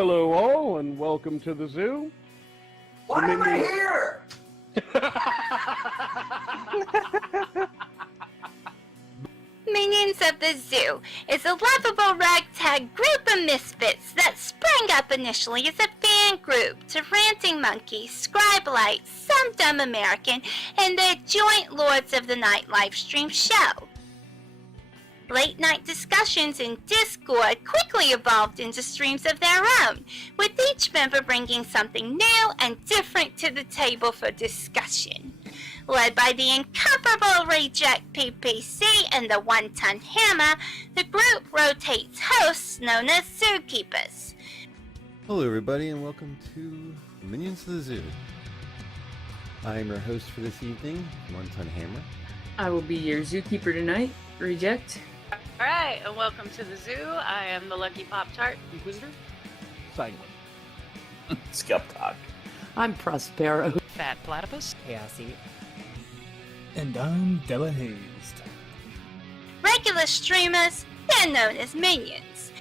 Hello all, and welcome to the zoo. Why am I here? Minions of the Zoo is a lovable ragtag group of misfits that sprang up initially as a fan group to Ranting Monkey, Scribe-Lite, Some Dumb American, and their joint Lords of the Night livestream show. Late night discussions in Discord quickly evolved into streams of their own, with each member bringing something new and different to the table for discussion. Led by the incomparable Rejekt PPC and the one-ton hammer, the group rotates hosts known as zookeepers. Hello everybody and welcome to Minions of the Zoo. I am your host for this evening, One Ton Hammer. I will be your zookeeper tonight, Rejekt. Alright, and welcome to the zoo. I am the Lucky Pop-Tart Inquisitor. Sanguine. Skeptok. I'm Prospero. Fat Platypus. Chaosy. And I'm Della Hazed. Regular streamers, they're known as minions.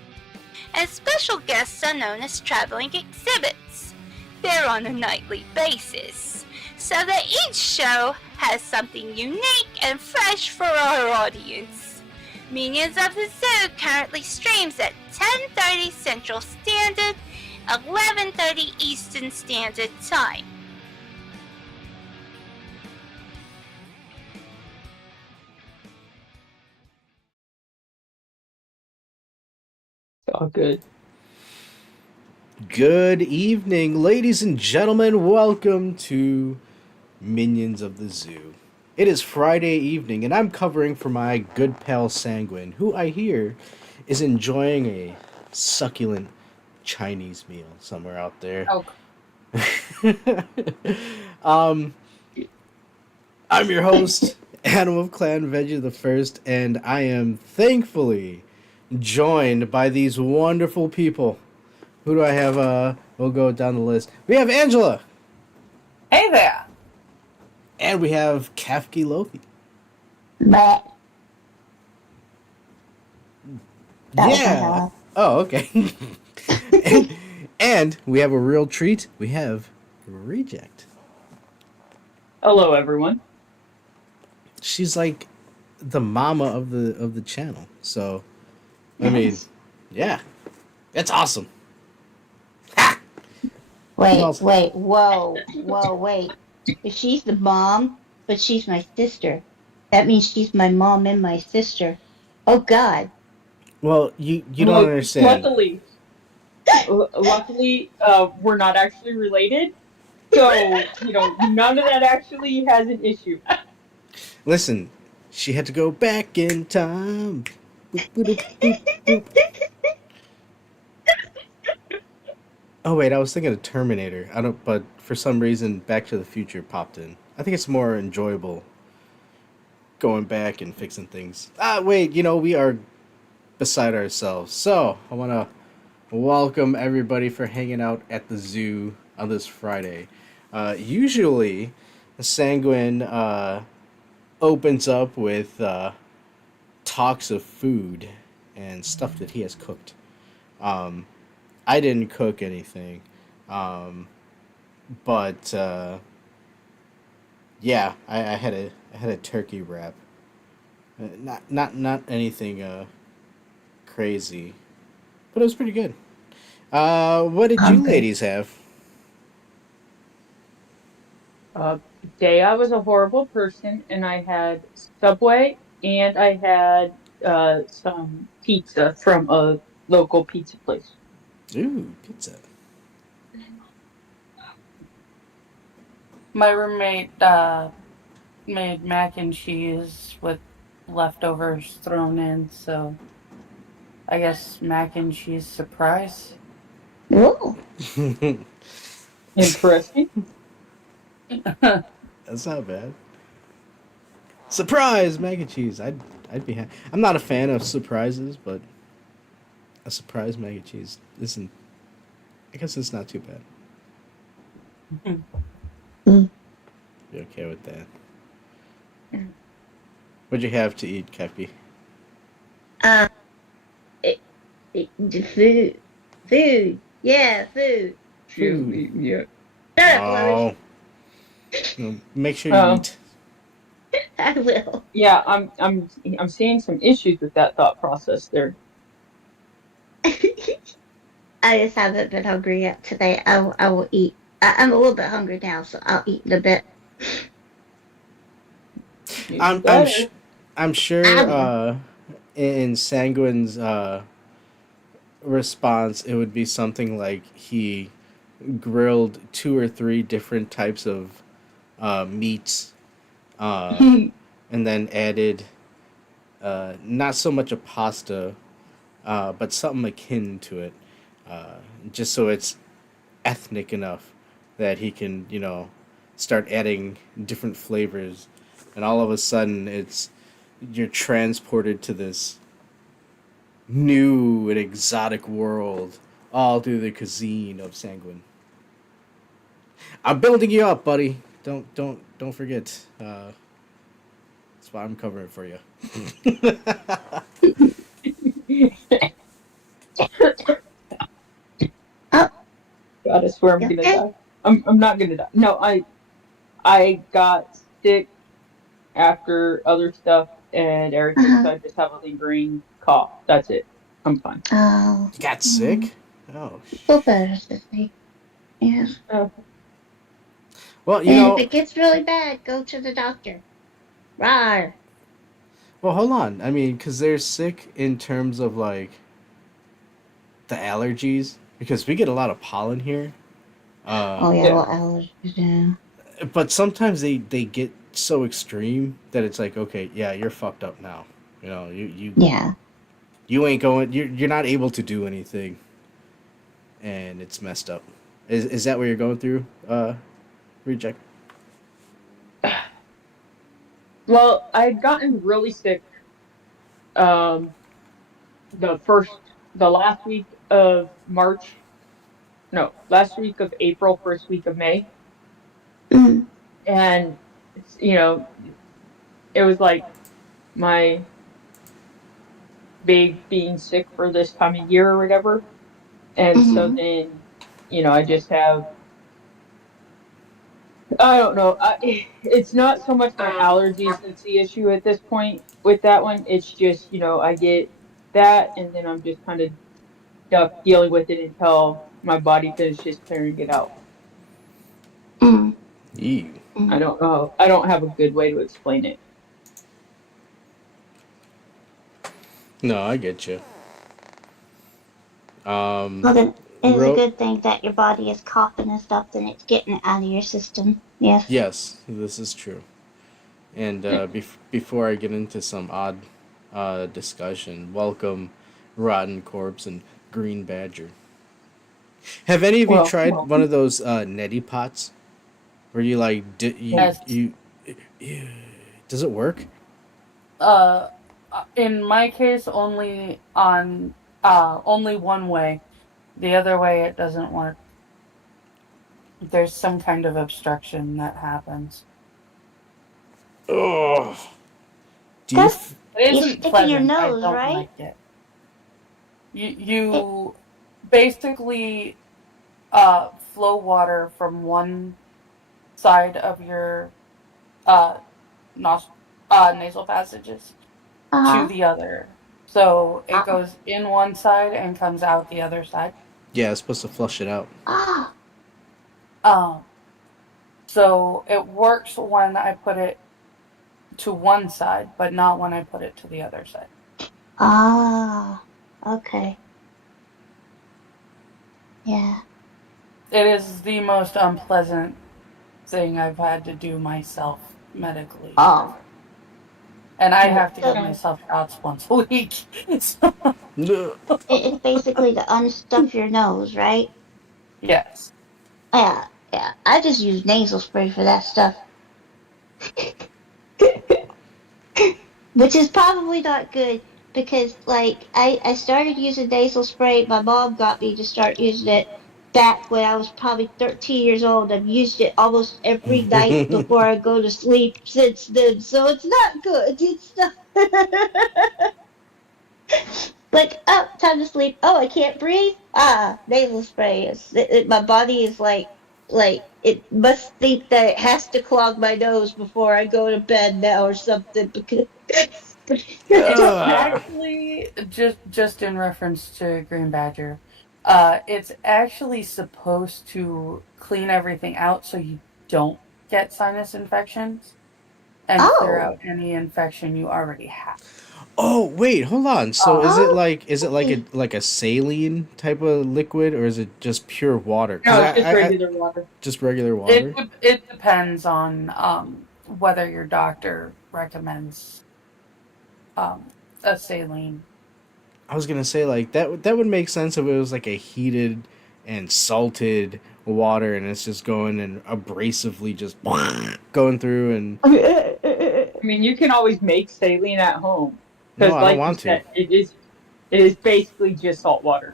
And special guests are known as traveling exhibits. They're on a nightly basis, so that each show has something unique and fresh for our audience. Minions of the Zoo currently streams at 10:30 Central Standard, 11:30 Eastern Standard Time. All good. Good evening, ladies and gentlemen. Welcome to Minions of the Zoo. It is Friday evening, and I'm covering for my good pal Sanguine, who I hear is enjoying a succulent Chinese meal somewhere out there. Oh. I'm your host, Animal of Clan Veggie the First, and I am thankfully joined by these wonderful people. Who do I have? We'll go down the list. We have Angela. Hey there! And we have Kefki Lothi. But Yeah. Oh, okay. and we have a real treat. We have Rejekt. Hello, everyone. She's like the mama of the channel. So, I mean, yeah, that's awesome. Ha! Wait, Awesome. wait. If she's the mom, but she's my sister. That means she's my mom and my sister. Oh, God. Well, you don't understand. Luckily, we're not actually related. So, none of that actually has an issue. Listen, she had to go back in time. Oh wait, I was thinking of Terminator. But for some reason, Back to the Future popped in. I think it's more enjoyable going back and fixing things. Wait, we are beside ourselves. So I want to welcome everybody for hanging out at the zoo on this Friday. Usually, Sanguine opens up with talks of food and stuff that he has cooked. I didn't cook anything, but yeah, I had a turkey wrap. Not anything crazy, but it was pretty good. What did you ladies have? Today I was a horrible person, and I had Subway, and I had some pizza from a local pizza place. Ooh, pizza. My roommate made mac and cheese with leftovers thrown in, so I guess mac and cheese surprise. Ooh. Interesting. That's not bad. Surprise mac and cheese. I'd be happy. I'm not a fan of surprises, but a surprise mac and cheese isn't. I guess it's not too bad. Be okay with that. What'd you have to eat, Kefki? Food. Yeah, food. Food. Yeah. Shut up, Lois. No, make sure you eat. I will. Yeah, I'm seeing some issues with that thought process there. I just haven't been hungry yet today. I will eat. I'm a little bit hungry now, so I'll eat in a bit. I'm sure in Sanguine's response it would be something like he grilled 2 or 3 different types of meats and then added not so much a pasta but something akin to it just so it's ethnic enough that he can start adding different flavors, and all of a sudden you're transported to this new and exotic world all through the cuisine of Sanguine. I'm building you up, buddy. Don't forget. That's why I'm covering for you. God, I swear I'm gonna die. I'm not gonna die. No, I got sick after other stuff and everything, so I just have a lingering cough. That's it. I'm fine. Oh. You got sick? Oh. Feel better, Sissy. Yeah. Well, if it gets really bad, go to the doctor. Rawr. Well, hold on. I mean, because they're sick in terms of like the allergies, because we get a lot of pollen here. Oh yeah, well, allergies. Yeah. But sometimes they get so extreme that it's like, okay, yeah, you're fucked up now. You Yeah. You ain't going. You're not able to do anything, and it's messed up. Is that what you're going through? Rejekt. Well, I'd gotten really sick. The last week of March. No, last week of April, first week of May. Mm. And it was like my big being sick for this time of year or whatever. And so then, I just have, I don't know. It's not so much my allergies that's the issue at this point with that one. It's just, I get that and then I'm just kind of stuck dealing with it until my body finishes clearing it out. Ew. I don't know. I don't have a good way to explain it. No, I get you. Well, then it's a good thing that your body is coughing and stuff, then it's getting it out of your system. Yes. Yes, this is true. And before I get into some odd discussion, welcome Rotten Corpse and Green Badger. Have any of you tried one of those neti pots? Where you like does it work? In my case, only one way. The other way, it doesn't work. There's some kind of obstruction that happens. Oh, it isn't pleasant. Your nose, I don't right? like it. You basically flow water from one side of your nasal passages to the other. So it goes in one side and comes out the other side. Yeah, it's supposed to flush it out. So it works when I put it to one side, but not when I put it to the other side. Okay. Yeah. It is the most unpleasant thing I've had to do myself medically. And I have to give myself shots once a week. It's basically to unstuff your nose, right? Yes. Yeah. I just use nasal spray for that stuff. Which is probably not good because, I started using nasal spray. My mom got me to start using it back when I was probably 13 years old. I've used it almost every night before I go to sleep since then, so it's not good. It's not. Like, oh, time to sleep. Oh, I can't breathe. Ah, nasal spray. My body is like it must think that it has to clog my nose before I go to bed now or something because. It's Ugh. actually just in reference to Green Badger. It's actually supposed to clean everything out so you don't get sinus infections and clear Oh, out any infection you already have. Oh wait, hold on. So Um, is it like a saline type of liquid, or is it just pure water? Because No, it's just regular water. just regular water. it depends on whether your doctor recommends a saline. I was gonna say like that would make sense if it was like a heated and salted water, and it's just going and abrasively just going through and. I mean, you can always make saline at home No, because, I don't like you want to. said, it is basically just salt water.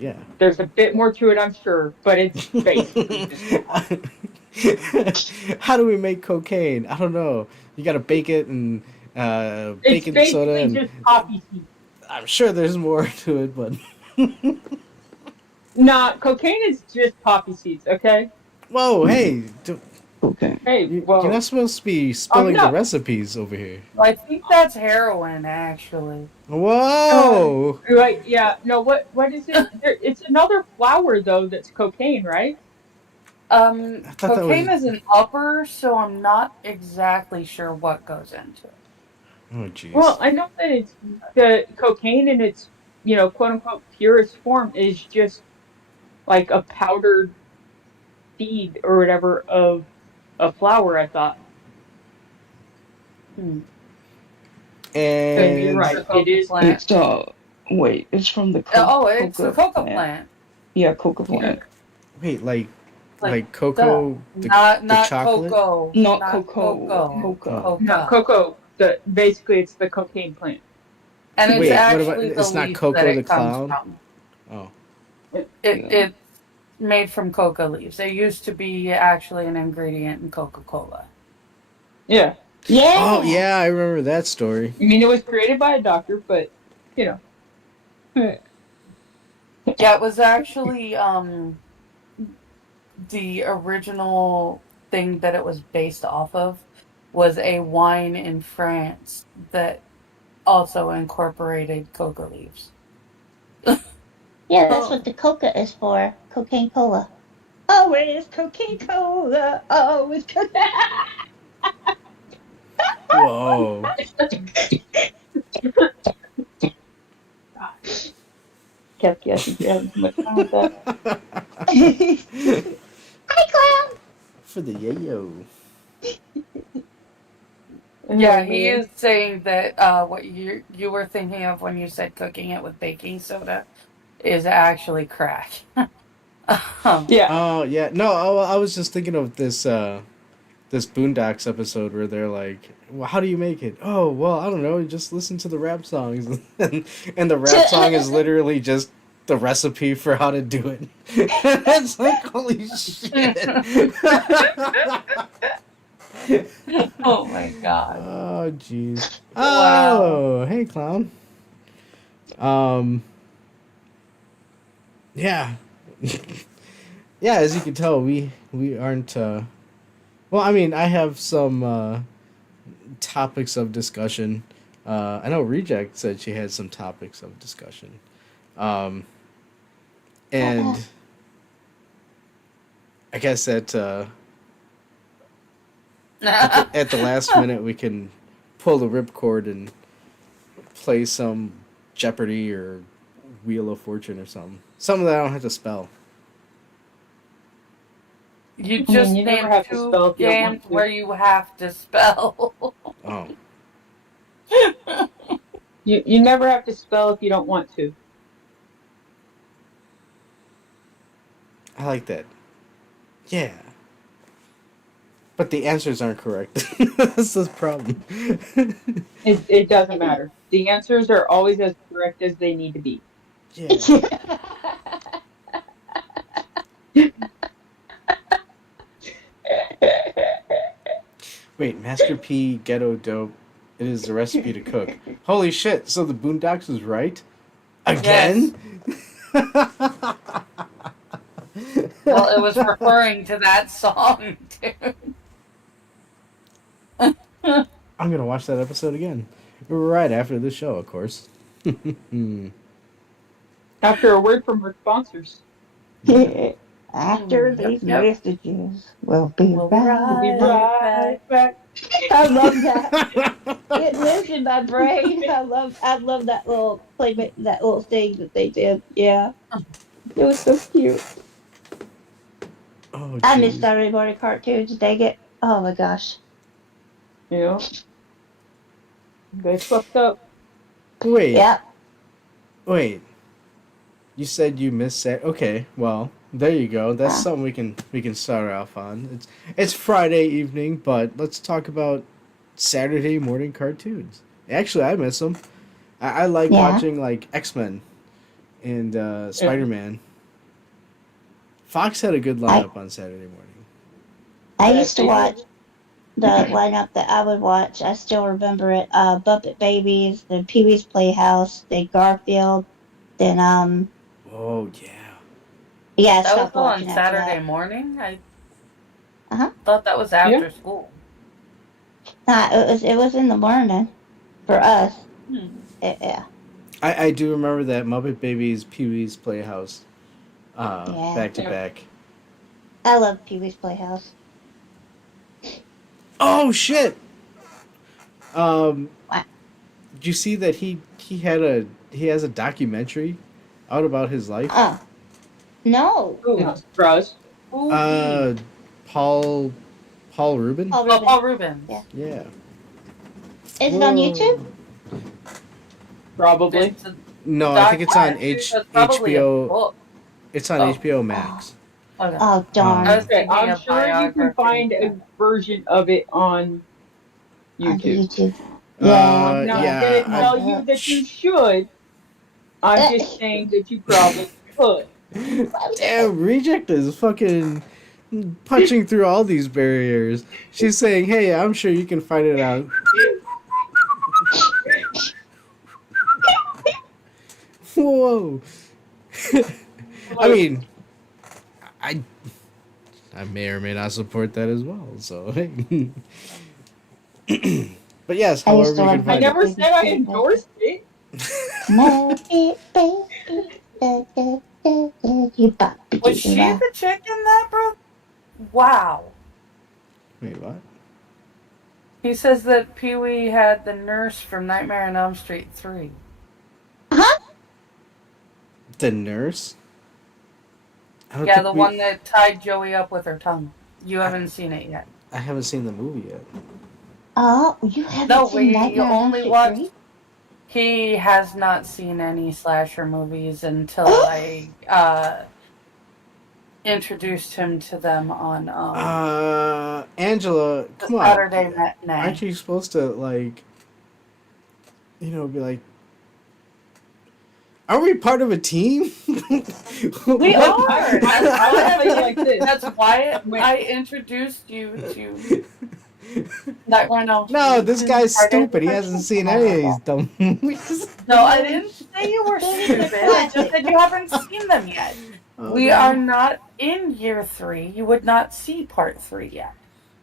Yeah. There's a bit more to it, I'm sure, but it's basically just salt water. How do we make cocaine? I don't know. You gotta bake it and It's baking soda, basically and just poppy seeds. I'm sure there's more to it, but Nah, cocaine is just poppy seeds, okay? whoa, hey, Okay. Hey, you're not supposed to be spilling the no. recipes over here. I think that's heroin, actually. Whoa! Right, yeah. No, what is it? It's another flower, though, that's cocaine, right? I thought that was. Cocaine is an upper, so I'm not exactly sure what goes into it. Oh jeez. Well, I know that it's the cocaine in its, quote unquote purest form is just like a powdered seed or whatever of a flower, I thought. And you're And right, it is. Plant. It's wait, it's from the It's the coca plant. Yeah, coca plant. wait, like Like cocoa, Not the chocolate. cocoa. Not cocoa. cocoa. Not cocoa. Basically, it's the cocaine plant. And it's Wait, what actually about- the it's not leaf Coco that the it comes Clown? from. Oh, It's made from coca leaves. It used to be actually an ingredient in Coca-Cola. Yeah. yeah. oh yeah, I remember that story. I mean, it was created by a doctor, but, Yeah, it was actually the original thing that it was based off of was a wine in France that also incorporated coca leaves. Yeah, that's what the coca is for. Cocaine cola. Oh, it is cocaine cola. Oh, it's cocaine. Whoa. Kefki, I think you're having too much fun with that. Hi, clown. For the yayo. Yeah, he is saying that what you were thinking of when you said cooking it with baking soda is actually crack. Yeah. Oh yeah, no, I was just thinking of this this Boondocks episode where they're like, well, how do you make it? Oh, well, I don't know, you just listen to the rap songs, and the rap song is literally just the recipe for how to do it. It's like, holy shit. Oh my god. Oh jeez. Wow. Oh, hey clown. Yeah. Yeah, as you can tell, we aren't well, I mean, I have some topics of discussion. I know Rejekt said she had some topics of discussion. And I guess at the last minute we can pull the ripcord and play some Jeopardy or Wheel of Fortune or something. Something that I don't have to spell. You just you never named have to two spell if you don't games want to. where you have to spell. Oh. You never have to spell if you don't want to. I like that. Yeah. But the answers aren't correct. That's the problem. It doesn't matter. The answers are always as correct as they need to be. Yeah. Wait, Master P, Ghetto Dope, It is the recipe to cook. Holy shit! So the Boondocks was right again. Well, it was referring to that song, dude. I'm gonna watch that episode again, right after this show, of course. After a word from our sponsors. After these messages, we'll be We'll be right. We'll be right back. I love that. It lives in my brain. I love that little playback, that little thing that they did. Yeah, it was so cute. Oh, I miss jeez. Saturday morning cartoons. Dang it! Oh my gosh. Yeah. They fucked up. Wait. Yep. Wait. You said you missed Okay, well, there you go. That's something we can start off on. It's Friday evening, but let's talk about Saturday morning cartoons. Actually, I miss them. I like watching like X-Men and Spider-Man. Fox had a good lineup on Saturday morning. I used to watch the lineup that I would watch. I still remember it. Buppet Babies, then Pee Wee's Playhouse, then Garfield, then Oh yeah. yeah. I That was stopped on watching after Saturday that. morning? I Uh-huh. thought that was after school. It was in the morning for us. Yeah. I do remember that Muppet Babies Pee Wee's Playhouse. Back to back. I love Pee Wee's Playhouse. Oh shit! What? Did you see that he has a documentary out about his life? Oh. No. Ooh, not surprised. Paul Rubin? Paul Rubin. Yeah. Yeah. Is it on YouTube? Probably. No, I think it's on HBO. It's on HBO Max. Okay. Oh darn. I was Okay, thinking I'm of sure you can biography. find a version of it on On YouTube. YouTube. I'm not yeah. gonna tell you that you should. I'm just saying that you probably could. Damn, Rejekt is fucking punching through all these barriers. She's saying, "Hey, I'm sure you can find it out." Whoa. I mean, I may or may not support that as well. So, but yes, however you can I find never said I endorsed it. Was she the chick in that, bro? Wow. Wait, what? He says that Pee Wee had the nurse from Nightmare on Elm Street 3. The nurse? Yeah, the one that tied Joey up with her tongue. You haven't seen it yet. I haven't seen the movie yet. Oh, you haven't No, seen we Nightmare on Elm only Street watched. 3? He has not seen any slasher movies until I introduced him to them on Angela, come on. Saturday matinee. Aren't you supposed to, like, be like, are we part of a team? We are. That's why I introduced you to Nightmare on Elm Street. No, this guy's stupid. He hasn't seen any of these dumb movies. No, I didn't say you were stupid. I just said you haven't seen them yet. We are not in year 3. You would not see part 3 yet.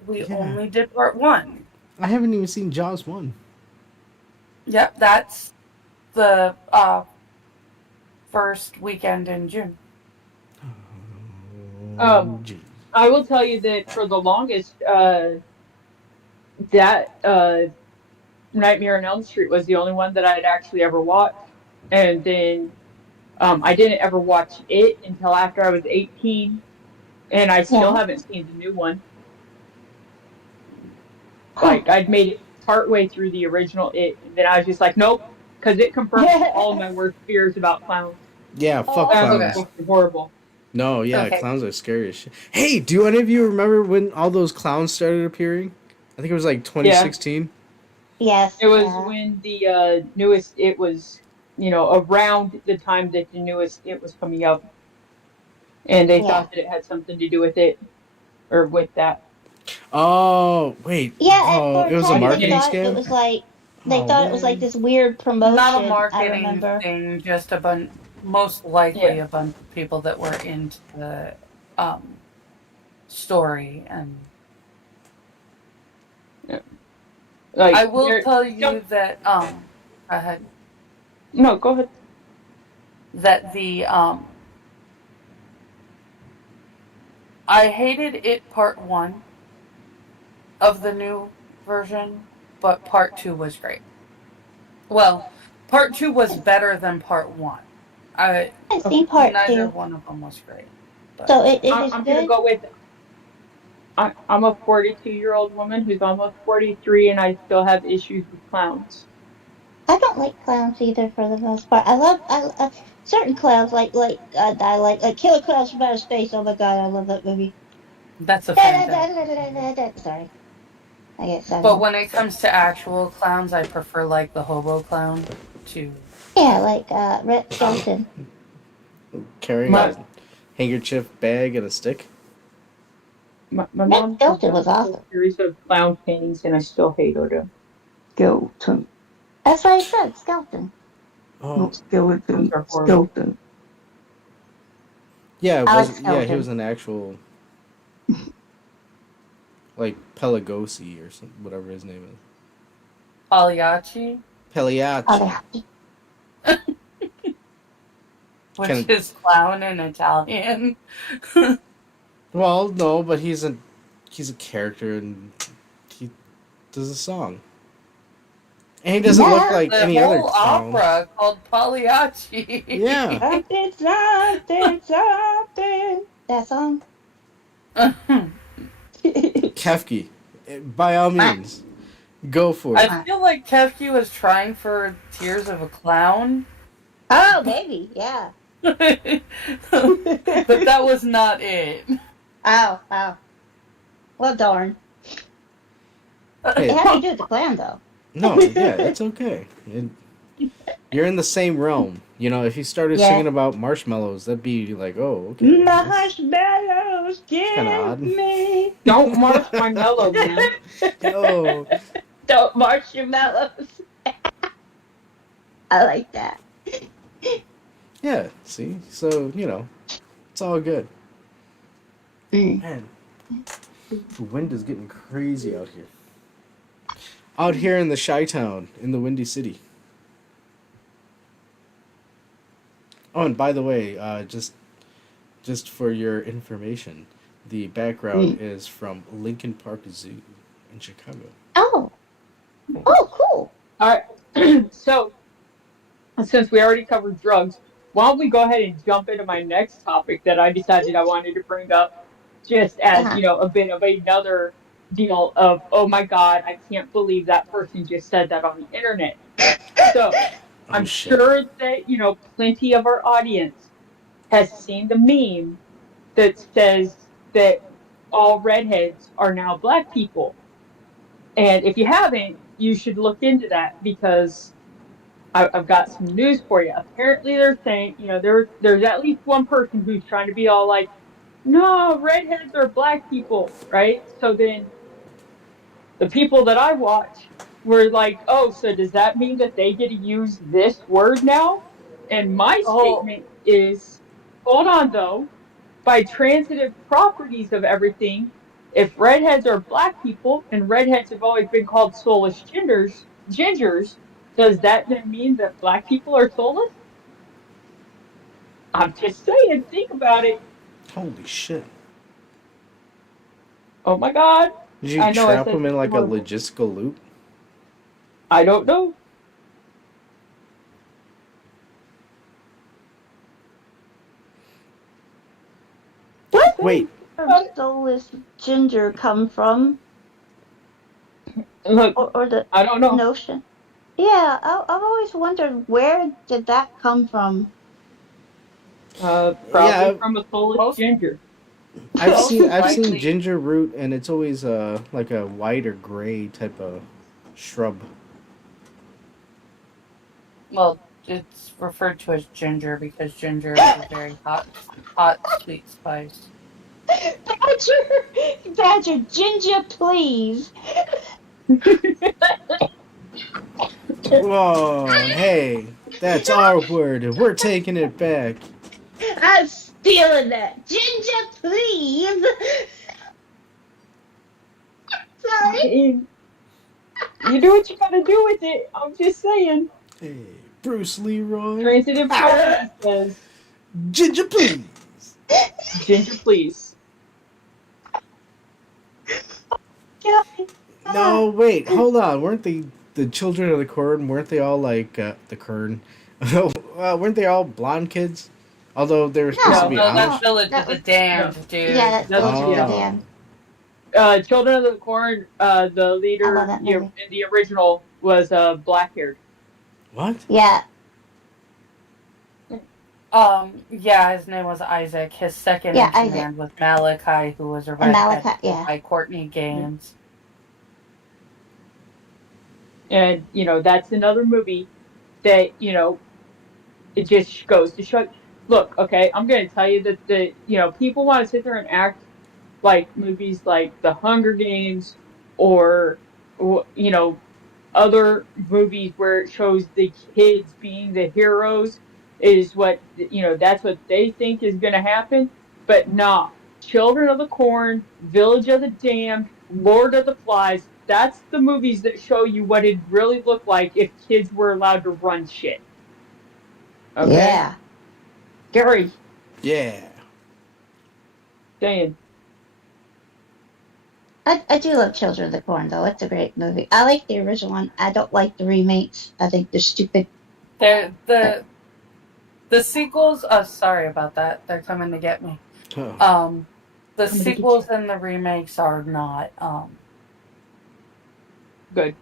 We only did part 1. I haven't even seen Jaws 1. Yep, that's the first weekend in June. I will tell you that for the longest, that Nightmare on Elm Street was the only one that I'd actually ever watched, and then I didn't ever watch it until after I was 18, and I still haven't seen the new one. Like, I'd made it partway through the original It, and then I was just like, nope, because it confirmed all of my worst fears about clowns. Yeah, fuck Clowns clowns. are horrible. No, yeah, clowns are scary as shit. Hey, do any of you remember when all those clowns started appearing? I think it was like 2016. Yes. It was when the newest It was, around the time that the newest It was coming out. And they thought that it had something to do with it, or with that. Oh, wait. Yeah, oh, it was a marketing scam? It was like They Oh, thought it was like man. this weird promotion. Not a I marketing remember. thing, just a bunch, most likely Yeah. a bunch of people that were into the story. And Like, I will there- tell you that go ahead. No, go ahead. That the I hated it part 1 of the new version, but part 2 was great. Well, part 2 was better than part 1. I've seen part Neither 2. one of them was great. But So it is I'm gonna good. go with. I'm a 42-year-old woman who's almost 43, and I still have issues with clowns. I don't like clowns either, for the most part. I love certain clowns, like I like Killer Clowns from Outer Space. Oh my god, I love that movie. that's a fantastic. Sorry, I get excited. But when it comes to actual clowns, I prefer like the hobo clown to. Yeah, like Red Skeleton. Carrying My- a handkerchief bag and a stick. My Red mom Skeleton was a whole awesome. series of clown paintings, and I still hated them. Skeleton. That's what I said, Skeleton. Oh, Not skeleton. Those are horrible. Skeleton. yeah, it I like was. Yeah, he Skeleton. was an actual, like Pelagosi or some whatever his name is. Pagliacci, Pagliacci. Oh, which Can- is clown in Italian. Well, no, but he's a character and he does a song. And he doesn't look like The any other whole clown. opera called Pagliacci. Yeah. something. That song. Kefki. By all means. Go for it. I feel like Kefki was trying for Tears of a Clown. Oh, maybe, yeah. But that was not it. Oh. Well, darn. Hey, It had to do with the clown, though. no, yeah, it's okay. You're in the same realm. You know, if you started Yeah. singing about marshmallows, that'd be like, oh, okay. Marshmallows, kinda odd. give me. Don't march my mellow, man. Oh, Don't marshmallows. I like that. yeah, see? So, you know, it's all good. Man, the wind is getting crazy out here. Out here in the Chi-Town, in the Windy City. Oh, and by the way, just for your information, the background is from Lincoln Park Zoo in Chicago. Oh, cool. All right. So, since we already covered drugs, why don't we go ahead and jump into my next topic that I decided I wanted to bring up, just as a bit of another deal of, oh my god, I can't believe that person just said that on the internet. So I'm shit. sure that plenty of our audience has seen the meme that says that all redheads are now black people. And if you haven't, you should look into that, because I've got some news for you. Apparently they're saying, there's at least one person who's trying to be all like, no, redheads are black people, right? So then the people that I watch were like, oh, so does that mean that they get to use this word now? And my statement is, hold on though, by transitive properties of everything, if redheads are black people and redheads have always been called soulless gingers, does that then mean that black people are soulless? I'm just saying, think about it. Holy shit. Oh my god. Did you I know I trap said him in like a horrible. logistical loop? I don't know. Wait, Where does soulless ginger come from? Look, Or the I don't know. notion? Yeah, I've always wondered, where did that come from? Probably Yeah, from a soulless ginger. I've seen likely. ginger root, and it's always like a white or gray type of shrub. Well, it's referred to as ginger because ginger is a very hot, sweet spice. Badger, ginger, please. Whoa, hey, that's our word, and we're taking it back. I'm stealing that. Ginger, please. Sorry. You do what you gotta do with it. I'm just saying. Hey, Bruce Leroy. Transitive property says, Ginger, please. Ginger, please. No, wait, hold on. Weren't the children of the corn? Weren't they all like the kern? Weren't they all blonde kids? Although they were supposed to be No, that's Amish. Village of the Damned, dude. Yeah, that's That's- Village of the yeah. Damned. Children of the Corn, the I leader love that movie. in the original was black-haired. What? Yeah. Yeah, his name was Isaac. His second in command was Malachi, who was a redhead by Courtney Gaines. And, that's another movie that, it just goes to show. Look, okay, I'm going to tell you that people want to sit there and act like movies like The Hunger Games or other movies where it shows the kids being the heroes is what, that's what they think is going to happen. But nah, Children of the Corn, Village of the Damned, Lord of the Flies, that's the movies that show you what it'd really look like if kids were allowed to run shit. Okay? Yeah. Gary. Yeah. Saying. I do love Children of the Corn, though. It's a great movie. I like the original one. I don't like the remakes. I think they're stupid. The sequels. Sorry about that. They're coming to get me. Oh. The sequels and the remakes are not good.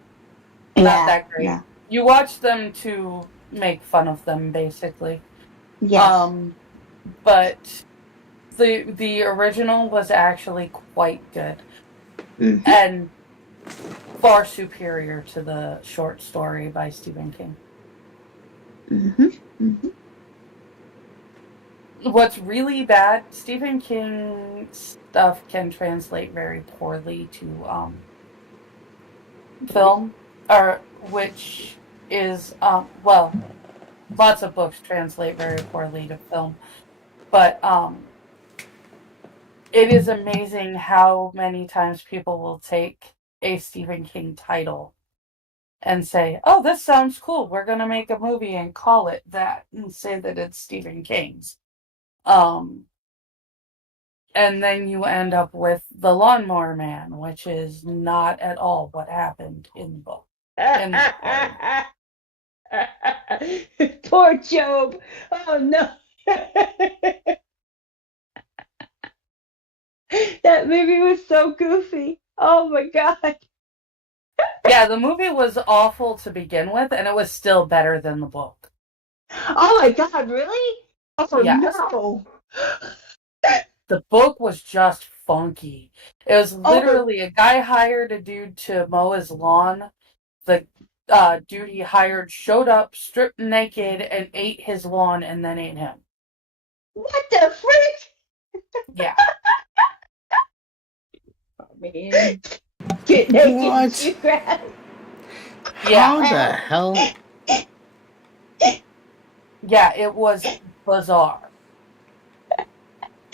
Not that great. Yeah. You watch them to make fun of them, basically. Yes. But the original was actually quite good. Mm-hmm. And far superior to the short story by Stephen King. Mm-hmm. Mm-hmm. What's really bad, Stephen King stuff can translate very poorly to film, or which is lots of books translate very poorly to film, but it is amazing how many times people will take a Stephen King title and say, "Oh, this sounds cool. We're gonna make a movie and call it that and say that it's Stephen King's." And then you end up with The Lawnmower Man, which is not at all what happened in the book. Poor Job. Oh no. That movie was so goofy. Oh my god. Yeah, the movie was awful to begin with, and it was still better than the book. Oh my god, really? Oh Yes. no. The book was just funky. It was literally a guy hired a dude to mow his lawn. The dude he hired showed up, stripped naked, and ate his lawn, and then ate him. What the frick? Yeah. Oh, man. Get naked. What? Yeah. How the hell? Yeah, it was bizarre.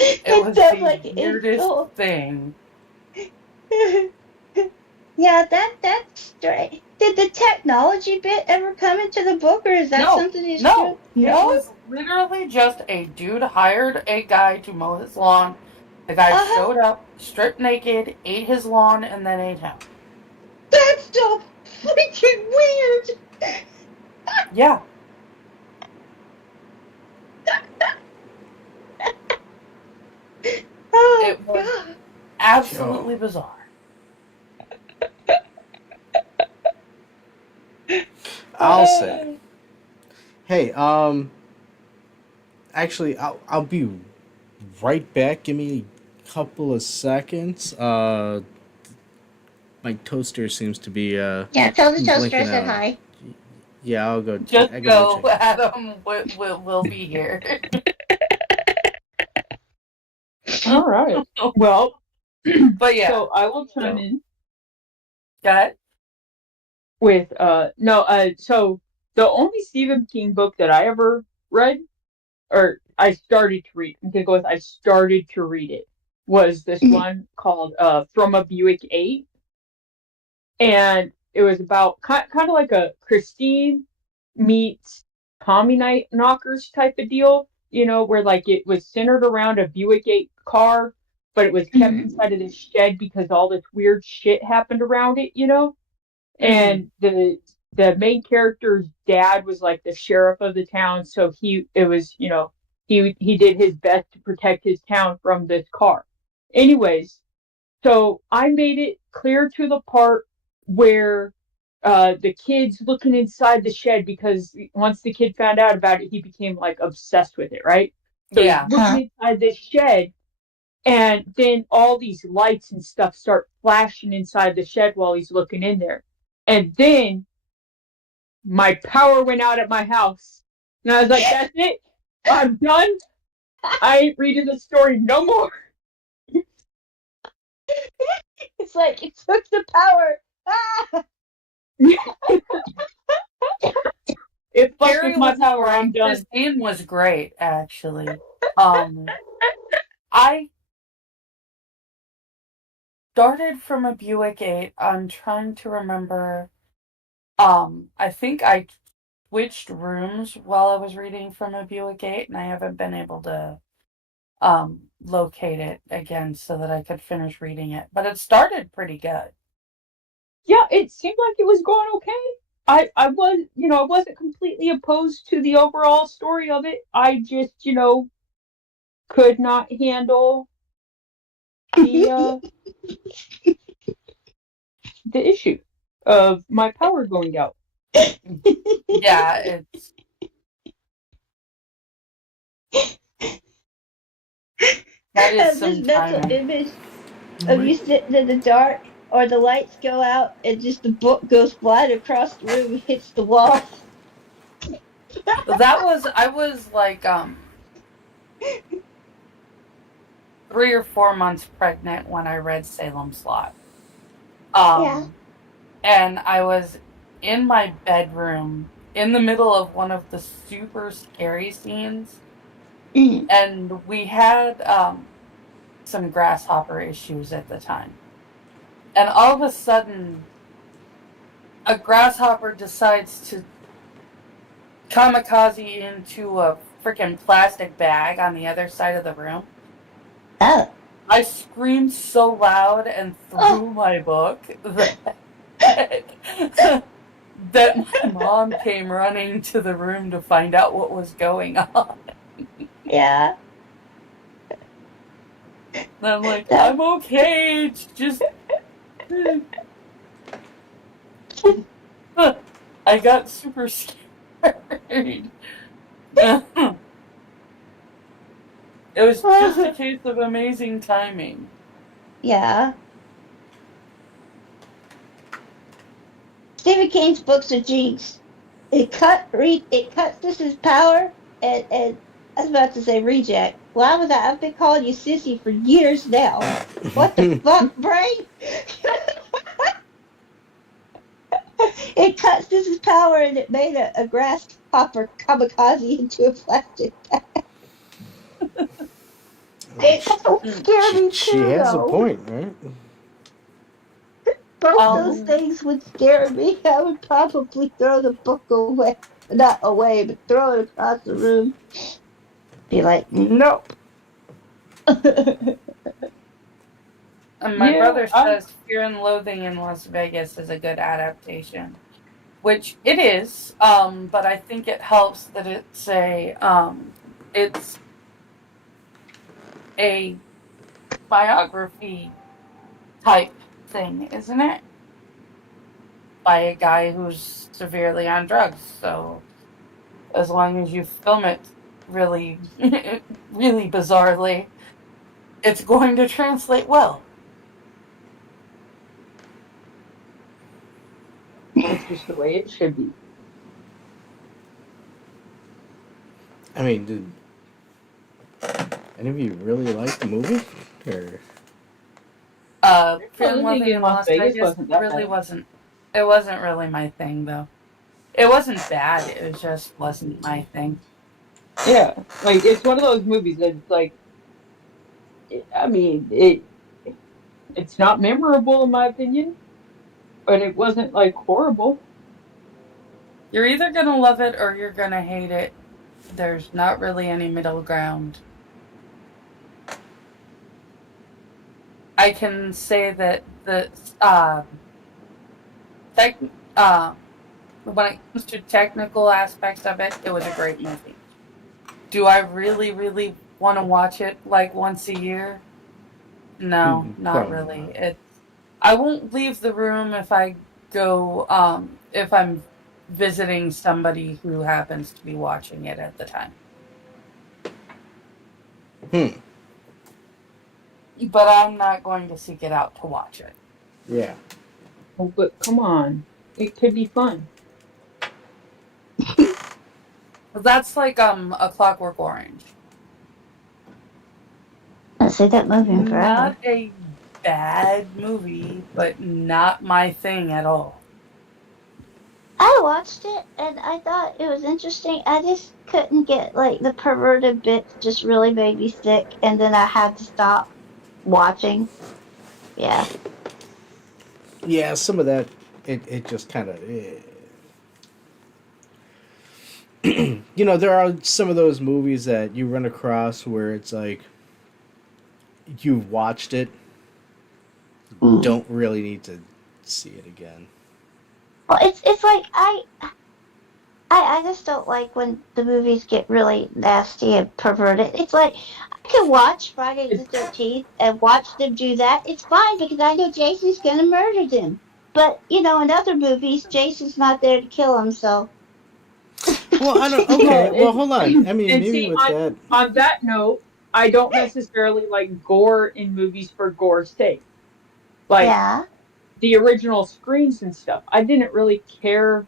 It was the weirdest thing. Yeah, that's straight. Did the technology bit ever come into the book, or is that something he's No. doing? It was literally just a dude hired a guy to mow his lawn. The guy showed up, stripped naked, ate his lawn, and then ate him. That's so freaking weird. Yeah. Oh, it was God. absolutely bizarre. I'll say. Hey, actually, I'll be right back. Give me a couple of seconds. My toaster seems to be Yeah, tell the toaster I said out. hi. Yeah, I'll go. Just I go, check. Adam. We'll be here. All right. Well, but yeah. So I will chime in. Go ahead. with so the only Stephen King book that I ever read, or I started to read, I'm gonna go with I started to read it, was this one called From a Buick 8. And it was about kind of like a Christine meets Tommy Night Knockers type of deal, where like it was centered around a Buick 8 car, but it was kept inside of this shed because all this weird shit happened around it, And the main character's dad was like the sheriff of the town, so he did his best to protect his town from this car. Anyways, so I made it clear to the part where the kid's looking inside the shed, because once the kid found out about it, he became like obsessed with it, right? So Yeah. he's looking inside this shed, and then all these lights and stuff start flashing inside the shed while he's looking in there. And then my power went out at my house. And I was like, that's it. I'm done. I ain't reading the story no more. It's like it took the power. Ah! It fucked Gary with my was power. great. I'm done. This scene was great, actually. I started from a Buick 8. I'm trying to remember. I think I switched rooms while I was reading from a Buick 8, and I haven't been able to locate it again so that I could finish reading it. But it started pretty good. Yeah, it seemed like it was going okay. I wasn't completely opposed to the overall story of it. I just, could not handle the issue of my power going out. Yeah, it's that is some This mental timing. image of you sitting in the dark, or the lights go out and just the book goes flying across the room and hits the wall. I was like 3 or 4 months pregnant when I read Salem Slot. Yeah. And I was in my bedroom in the middle of one of the super scary scenes. And we had some grasshopper issues at the time. And all of a sudden, a grasshopper decides to kamikaze into a freaking plastic bag on the other side of the room. Oh. I screamed so loud and threw my book that my mom came running to the room to find out what was going on. Yeah. And I'm like, I'm okay, it's just... I got super scared. It was just a case of amazing timing. Yeah. Stephen King's books are jinx. It cuts this power, and I was about to say Rejekt. Why was that? I've been calling you sissy for years now. What the fuck, brain? It cuts this power, and it made a grasshopper kamikaze into a plastic bag. It scared me too. She has a point, right? Both those things would scare me. I would probably throw the book away. Not away, but throw it across the room. Be like, nope. And my brother says Fear and Loathing in Las Vegas is a good adaptation. Which it is, but I think it helps that it's a biography type thing, isn't it? By a guy who's severely on drugs. So as long as you film it really, really bizarrely, it's going to translate well. It's just the way it should be. I mean, did any of you really like the movie? Or Fear and Loathing in Las Vegas wasn't that really bad. wasn't. It wasn't really my thing, though. It wasn't bad. It just wasn't my thing. Yeah, like it's one of those movies that's like, I mean, it's not memorable in my opinion, but it wasn't like horrible. You're either gonna love it or you're gonna hate it. There's not really any middle ground. I can say that when it comes to technical aspects of it, it was a great movie. Do I really, really want to watch it like once a year? No, not really. I won't leave the room if I go, if I'm visiting somebody who happens to be watching it at the time. But I'm not going to seek it out to watch it. Yeah. Oh, but come on, it could be fun. That's like A Clockwork Orange. I've seen that movie in forever. Not a bad movie, but not my thing at all. I watched it and I thought it was interesting. I just couldn't get like the perverted bits just really made me sick, and then I had to stop watching. Yeah. Yeah, some of that, it just kind of... You know, there are some of those movies that you run across where it's like, you've watched it, don't really need to see it again. Well, it's like I just don't like when the movies get really nasty and perverted. It's like I can watch Friday the 13th and watch them do that. It's fine because I know Jason's gonna murder them. But in other movies, Jason's not there to kill him, so. Well, I don't. Okay, well, hold on. I mean, maybe see, with that. On that note, I don't necessarily like gore in movies for gore's sake. Like, yeah. The original Screams and stuff, I didn't really care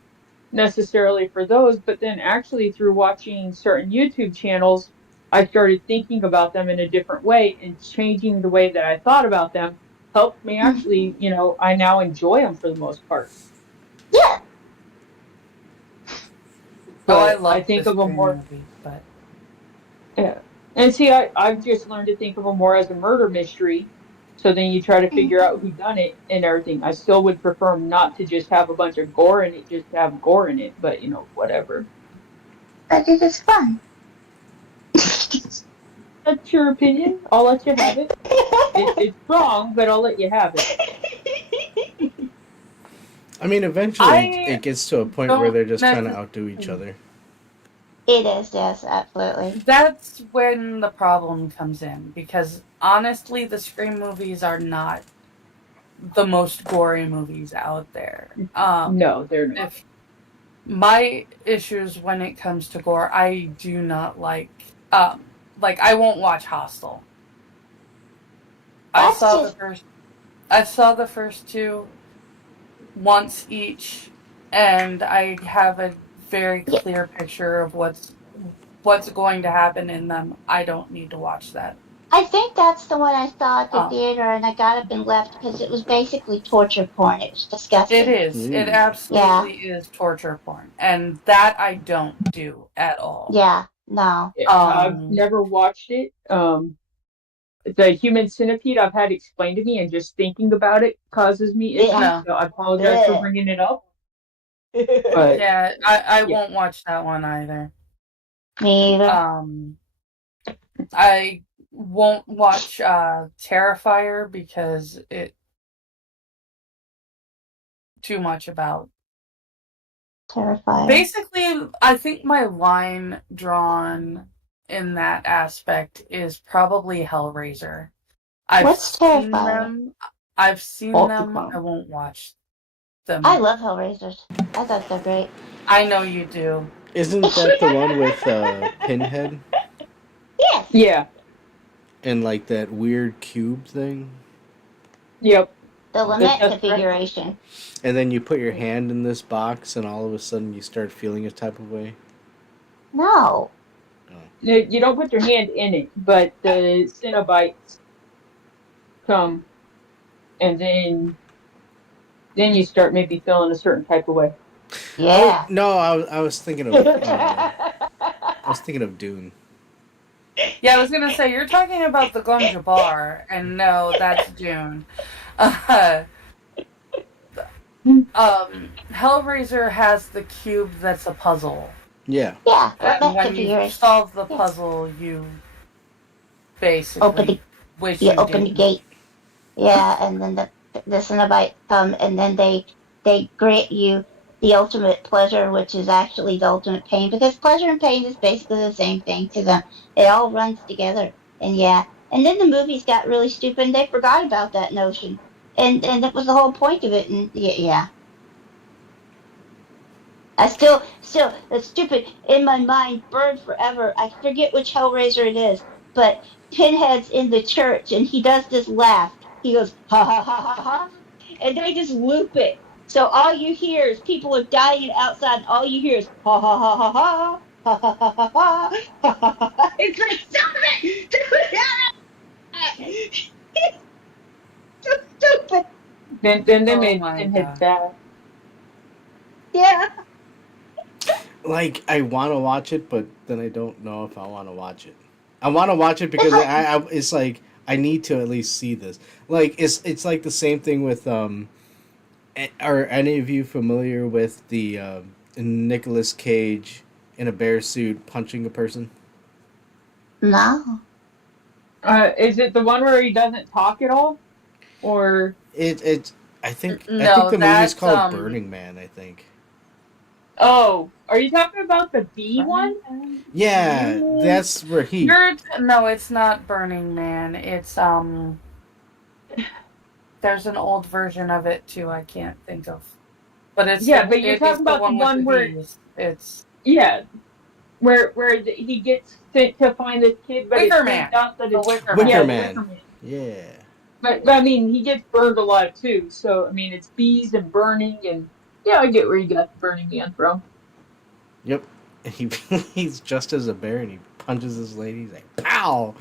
necessarily for those, but then actually through watching certain YouTube channels, I started thinking about them in a different way, and changing the way that I thought about them helped me actually, I now enjoy them for the most part. Yeah. But I think of them more. Movie, but... Yeah. And see, I've just learned to think of them more as a murder mystery. So then you try to figure out who done it and everything. I still would prefer not to just have a bunch of gore in it, just have gore in it. But, whatever. But it is fun. That's your opinion. I'll let you have it. It's wrong, but I'll let you have it. I mean, eventually it gets to a point where they're just trying to outdo each other. It is, yes, absolutely. That's when the problem comes in, because honestly, the Scream movies are not the most gory movies out there. No, they're not. If my issues when it comes to gore, I do not like I won't watch Hostel. I saw the first two once each, and I have a very clear picture of what's going to happen in them. I don't need to watch that. I think that's the one I saw at the theater, and I got up and left because it was basically torture porn. It was disgusting. It is. It absolutely is torture porn, and that I don't do at all. Yeah, no. I've never watched it. The Human Centipede I've had explained to me, and just thinking about it causes me issues. Yeah. So I apologize for bringing it up. But, yeah, I won't watch that one either. Me either. I won't watch Terrifier because it too much about Terrifier. Basically, I think my line drawn in that aspect is probably Hellraiser. What's Terrifier? I've seen them. I won't watch them. I love Hellraisers. I thought they're great. I know you do. Isn't that the one with Pinhead? Yes. Yeah. And like that weird cube thing? Yep. The Lament configuration. And then you put your hand in this box and all of a sudden you start feeling a type of way? No. You don't put your hand in it, but the Cenobites come, and then then you start maybe feeling a certain type of way. Yeah. Oh no, I was thinking of Dune. Yeah, I was gonna say you're talking about the Gun Jabbar, and no, that's Dune. Hellraiser has the cube that's a puzzle. Yeah. Yeah, And that when could be you yours. solve the Yeah. puzzle, you Open basically wish you you open the didn't. gate. Yeah, and then the Cenobite come, and then they grant you the ultimate pleasure, which is actually the ultimate pain, because pleasure and pain is basically the same thing to them. It all runs together, and yeah. And then the movies got really stupid, and they forgot about that notion, and that was the whole point of it. And yeah. I still, that's stupid in my mind, burned forever. I forget which Hellraiser it is, but Pinhead's in the church and he does this laugh. He goes, ha ha ha ha ha, and they just loop it. So all you hear is people are dying outside, and all you hear is ha ha ha ha ha. Ha ha ha ha ha ha ha ha. It's like stupid. So stupid. Then they Oh made my Pinhead god. bad. Yeah. Like I want to watch it, but then I don't know if I want to watch it. I want to watch it because It's like it's like I need to at least see this. Like it's like the same thing with Are any of you familiar with the Nicolas Cage in a bear suit punching a person? no. Is it the one where he doesn't talk at all, or It I think No, the movie's that's called Burning Man. I think. oh, are you talking about the bee one? Yeah, that's where he. No, it's not Burning Man. It's there's an old version of it too. I can't think of, but it's But you're it is talking about the one with where bees. It's where he gets sent to find this kid, but Wicker it Man. turns out that The it's Wicker Wicker Man. Man. Yeah. But I mean, he gets burned a lot too. So I mean, it's bees and burning, and yeah, I get where you got the Burning Man from. Yep. He he's just as a bear and he punches this lady. He's like, pow.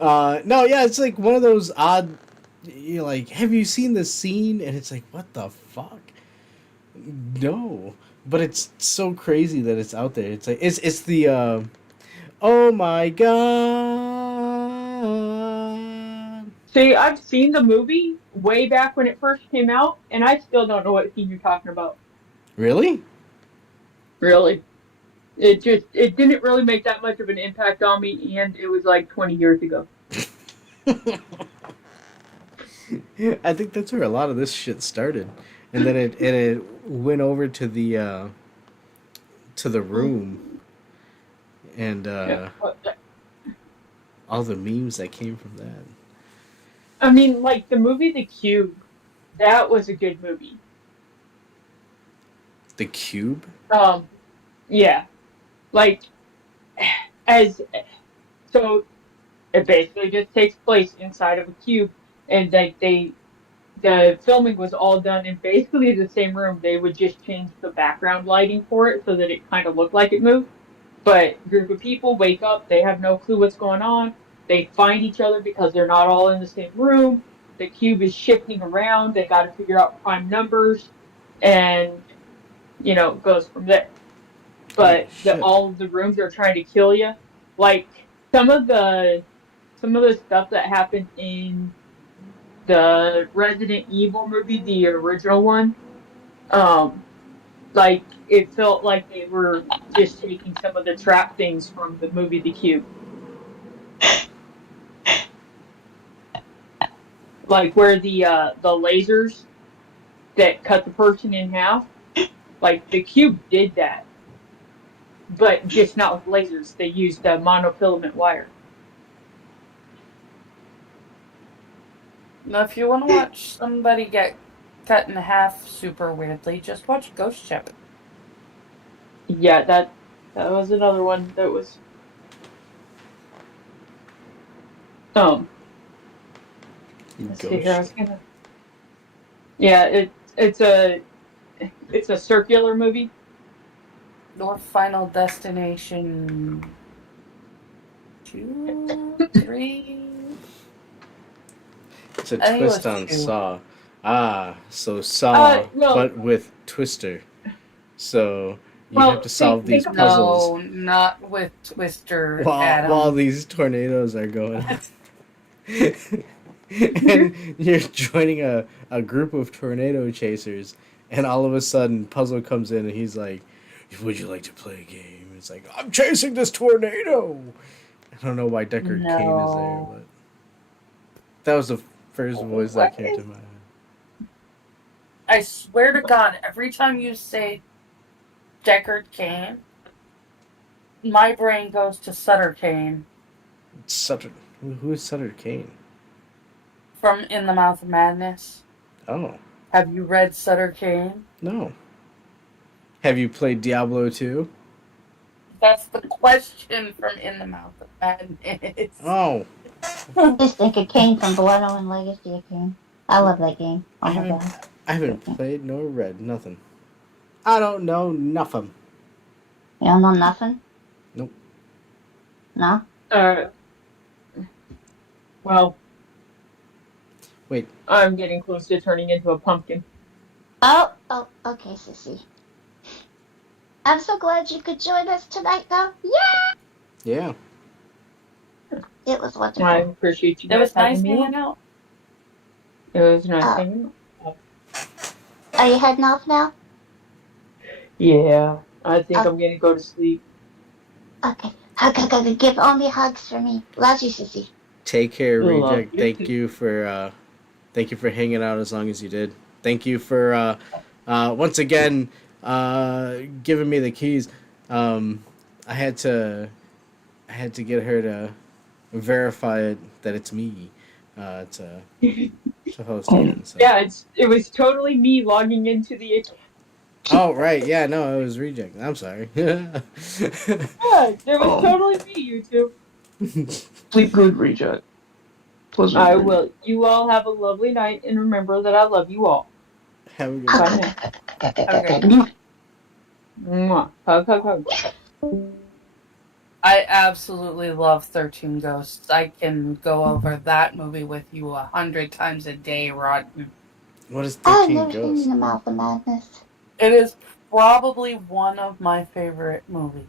No, yeah, it's like one of those odd. You're like, have you seen this scene? And it's like, what the fuck? No, but it's so crazy that it's out there. It's like it's the oh my god. See, I've seen the movie way back when it first came out, and I still don't know what scene you're talking about. Really? Really, it didn't really make that much of an impact on me, and it was like 20 years ago. I think that's where a lot of this shit started, and then it went over to the room, and all the memes that came from that. I mean, like the movie The Cube, that was a good movie. The Cube. Yeah, like as so it basically just takes place inside of a cube, and the filming was all done in basically the same room. They would just change the background lighting for it so that it kind of looked like it moved. But a group of people wake up, they have no clue what's going on. They find each other because they're not all in the same room. The cube is shifting around. They got to figure out prime numbers, and it goes from there. But all of the rooms are trying to kill you. Like some of the stuff that happened in the Resident Evil movie, the original one, like it felt like they were just taking some of the trap things from the movie The Cube. Like where the lasers that cut the person in half, like The Cube did that, but just not with lasers. They used monofilament wire. Now, if you want to watch somebody get cut in half super weirdly, just watch Ghost Ship. Yeah, that was another one that was let's see here. I was gonna. Yeah, it's a circular movie. Or Final Destination 2, 3. It's a twist on Saw. Ah, so Saw, Well, but with Twister. So you have well, to solve these think about puzzles No, not with Twister, while Adam. these tornadoes are going on. And you're joining a group of tornado chasers, and all of a sudden Puzzle comes in and he's like, "Would you like to play a game?" It's like, "I'm chasing this tornado." I don't know why Deckard Cain is there, No. but that was the first voice that What came to is- mind. I swear to God, every time you say Deckard Cain, my brain goes to Sutter Kane Sutter. Who is Sutter Kane? from In the Mouth of Madness. Oh, Have you read Sutter Kane? no. Have you played Diablo 2? That's the question from In the Mouth of Madness. Oh, Just think it came from Blood Own Legacy of King. I love that game. Oh I my haven't, god. I haven't played nor read nothing. I don't know nothing. You don't know nothing? Nope. No? well, Wait, I'm getting close to turning into a pumpkin. Oh, okay, Sissy. I'm so glad you could join us tonight, though. Yeah! yeah. It was wonderful. I appreciate you It guys was nice having me. hanging out. It was nice Oh. hanging out. Are you heading off now? Yeah, I think Oh. I'm gonna go to sleep. Okay. Hug. Give only hugs for me. Love you, Sissy. Take care, Love Rejekt. you Thank you for hanging out as long as you did. Thank you for once again giving me the keys. I had to get her to verify it that it's me to host again. So. Yeah, it was totally me logging into the account. Oh right, yeah, no, it was Rejekt. I'm sorry. Yeah, it was totally me, YouTube. Sleep good, Reject. Pleasure. I will. You all have a lovely night, and remember that I love you all. Have a good Bye night. now. Mwah. Hug. I absolutely love 13 Ghosts. I can go over that movie with you 100 times a day, Rodden. What is I've 13 never seen Ghosts? In the Mouth of Madness. It is probably one of my favorite movies.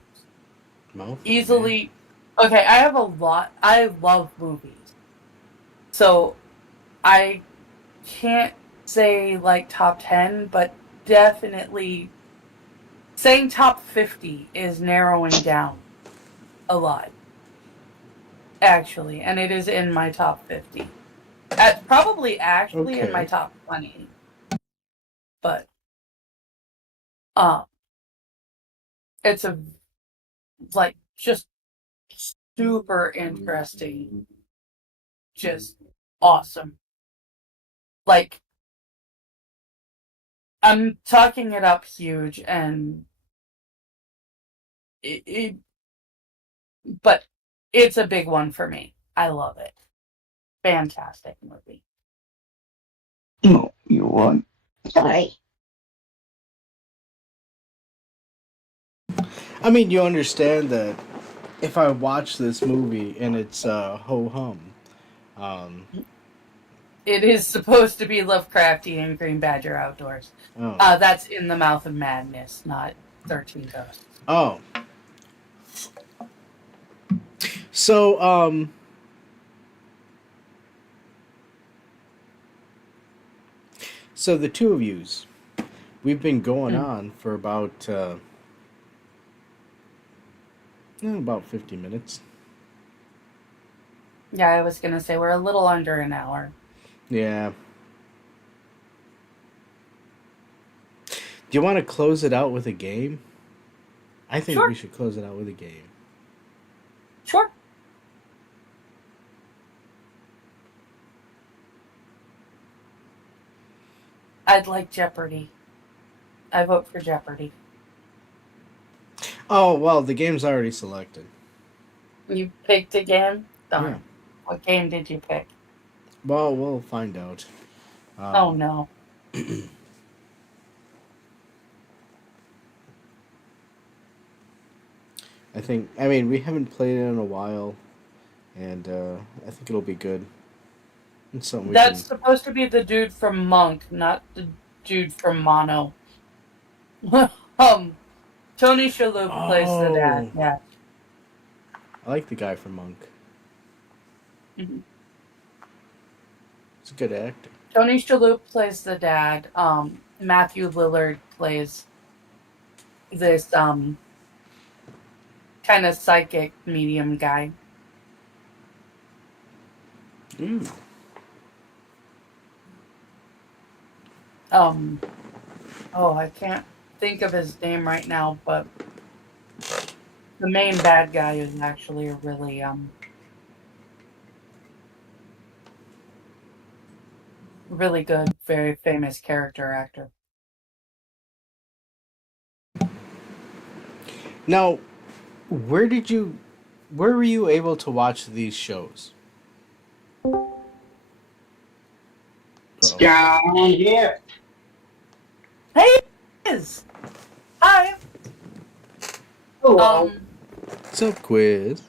Mouth? Easily. Okay, I have a lot. I love movies. So, I can't say like top 10, but definitely saying top 50 is narrowing down a lot. Actually, and it is in my top 50. Probably actually in Okay. my top 20. But, it's like, just super interesting. Just awesome. Like, I'm talking it up huge, and but it's a big one for me. I love it. Fantastic movie. No, you won. Sorry. I mean, you understand that if I watch this movie and it's ho hum, It is supposed to be Lovecrafty and Green Badger Outdoors. oh, That's In the Mouth of Madness, not 13 Ghosts. oh, so so the two of yous, we've been going on for about 50 minutes. Yeah, I was gonna say we're a little under an hour. Yeah. Do you want to close it out with a game? I think Sure. we should close it out with a game. Sure. I'd like Jeopardy. I vote for Jeopardy. Oh, well, the game's already selected. You picked a game? Darn. Yeah. What game did you pick? Well, we'll find out. Oh no. I mean, we haven't played it in a while, and I think it'll be good. It's something we That's can... supposed to be the dude from Monk, not the dude from Mono. Tony Shalhoub plays the dad. Oh. Yeah. I like the guy from Monk. Mm-hmm. He's a good actor. Tony Shalhoub plays the dad. Matthew Lillard plays this kind of psychic medium guy. Ooh. I can't think of his name right now, but the main bad guy is actually a really really good, very famous character actor. Now, where were you able to watch these shows? Down here. Hey, Quiz! Hi! Hello. What's up, Quiz?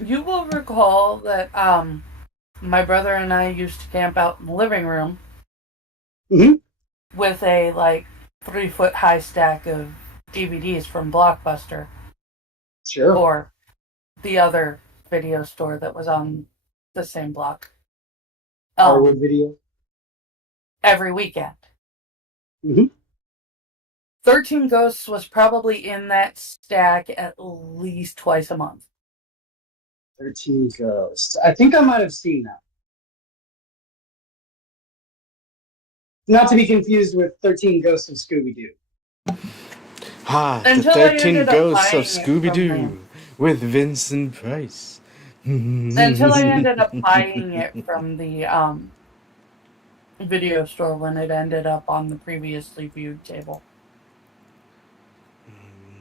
You will recall that my brother and I used to camp out in the living room with a 3-foot high stack of DVDs from Blockbuster. Sure. Or the other video store that was on the same block. Hollywood Video. Every weekend. Mm-hmm. 13 Ghosts was probably in that stack at least twice a month. 13 Ghosts. I think I might have seen that. Not to be confused with 13 Ghosts of Scooby-Doo. The Until 13 Ghosts of buying it Scooby-Doo with Vincent Price. Until I ended up buying it from the video store when it ended up on the previously viewed table.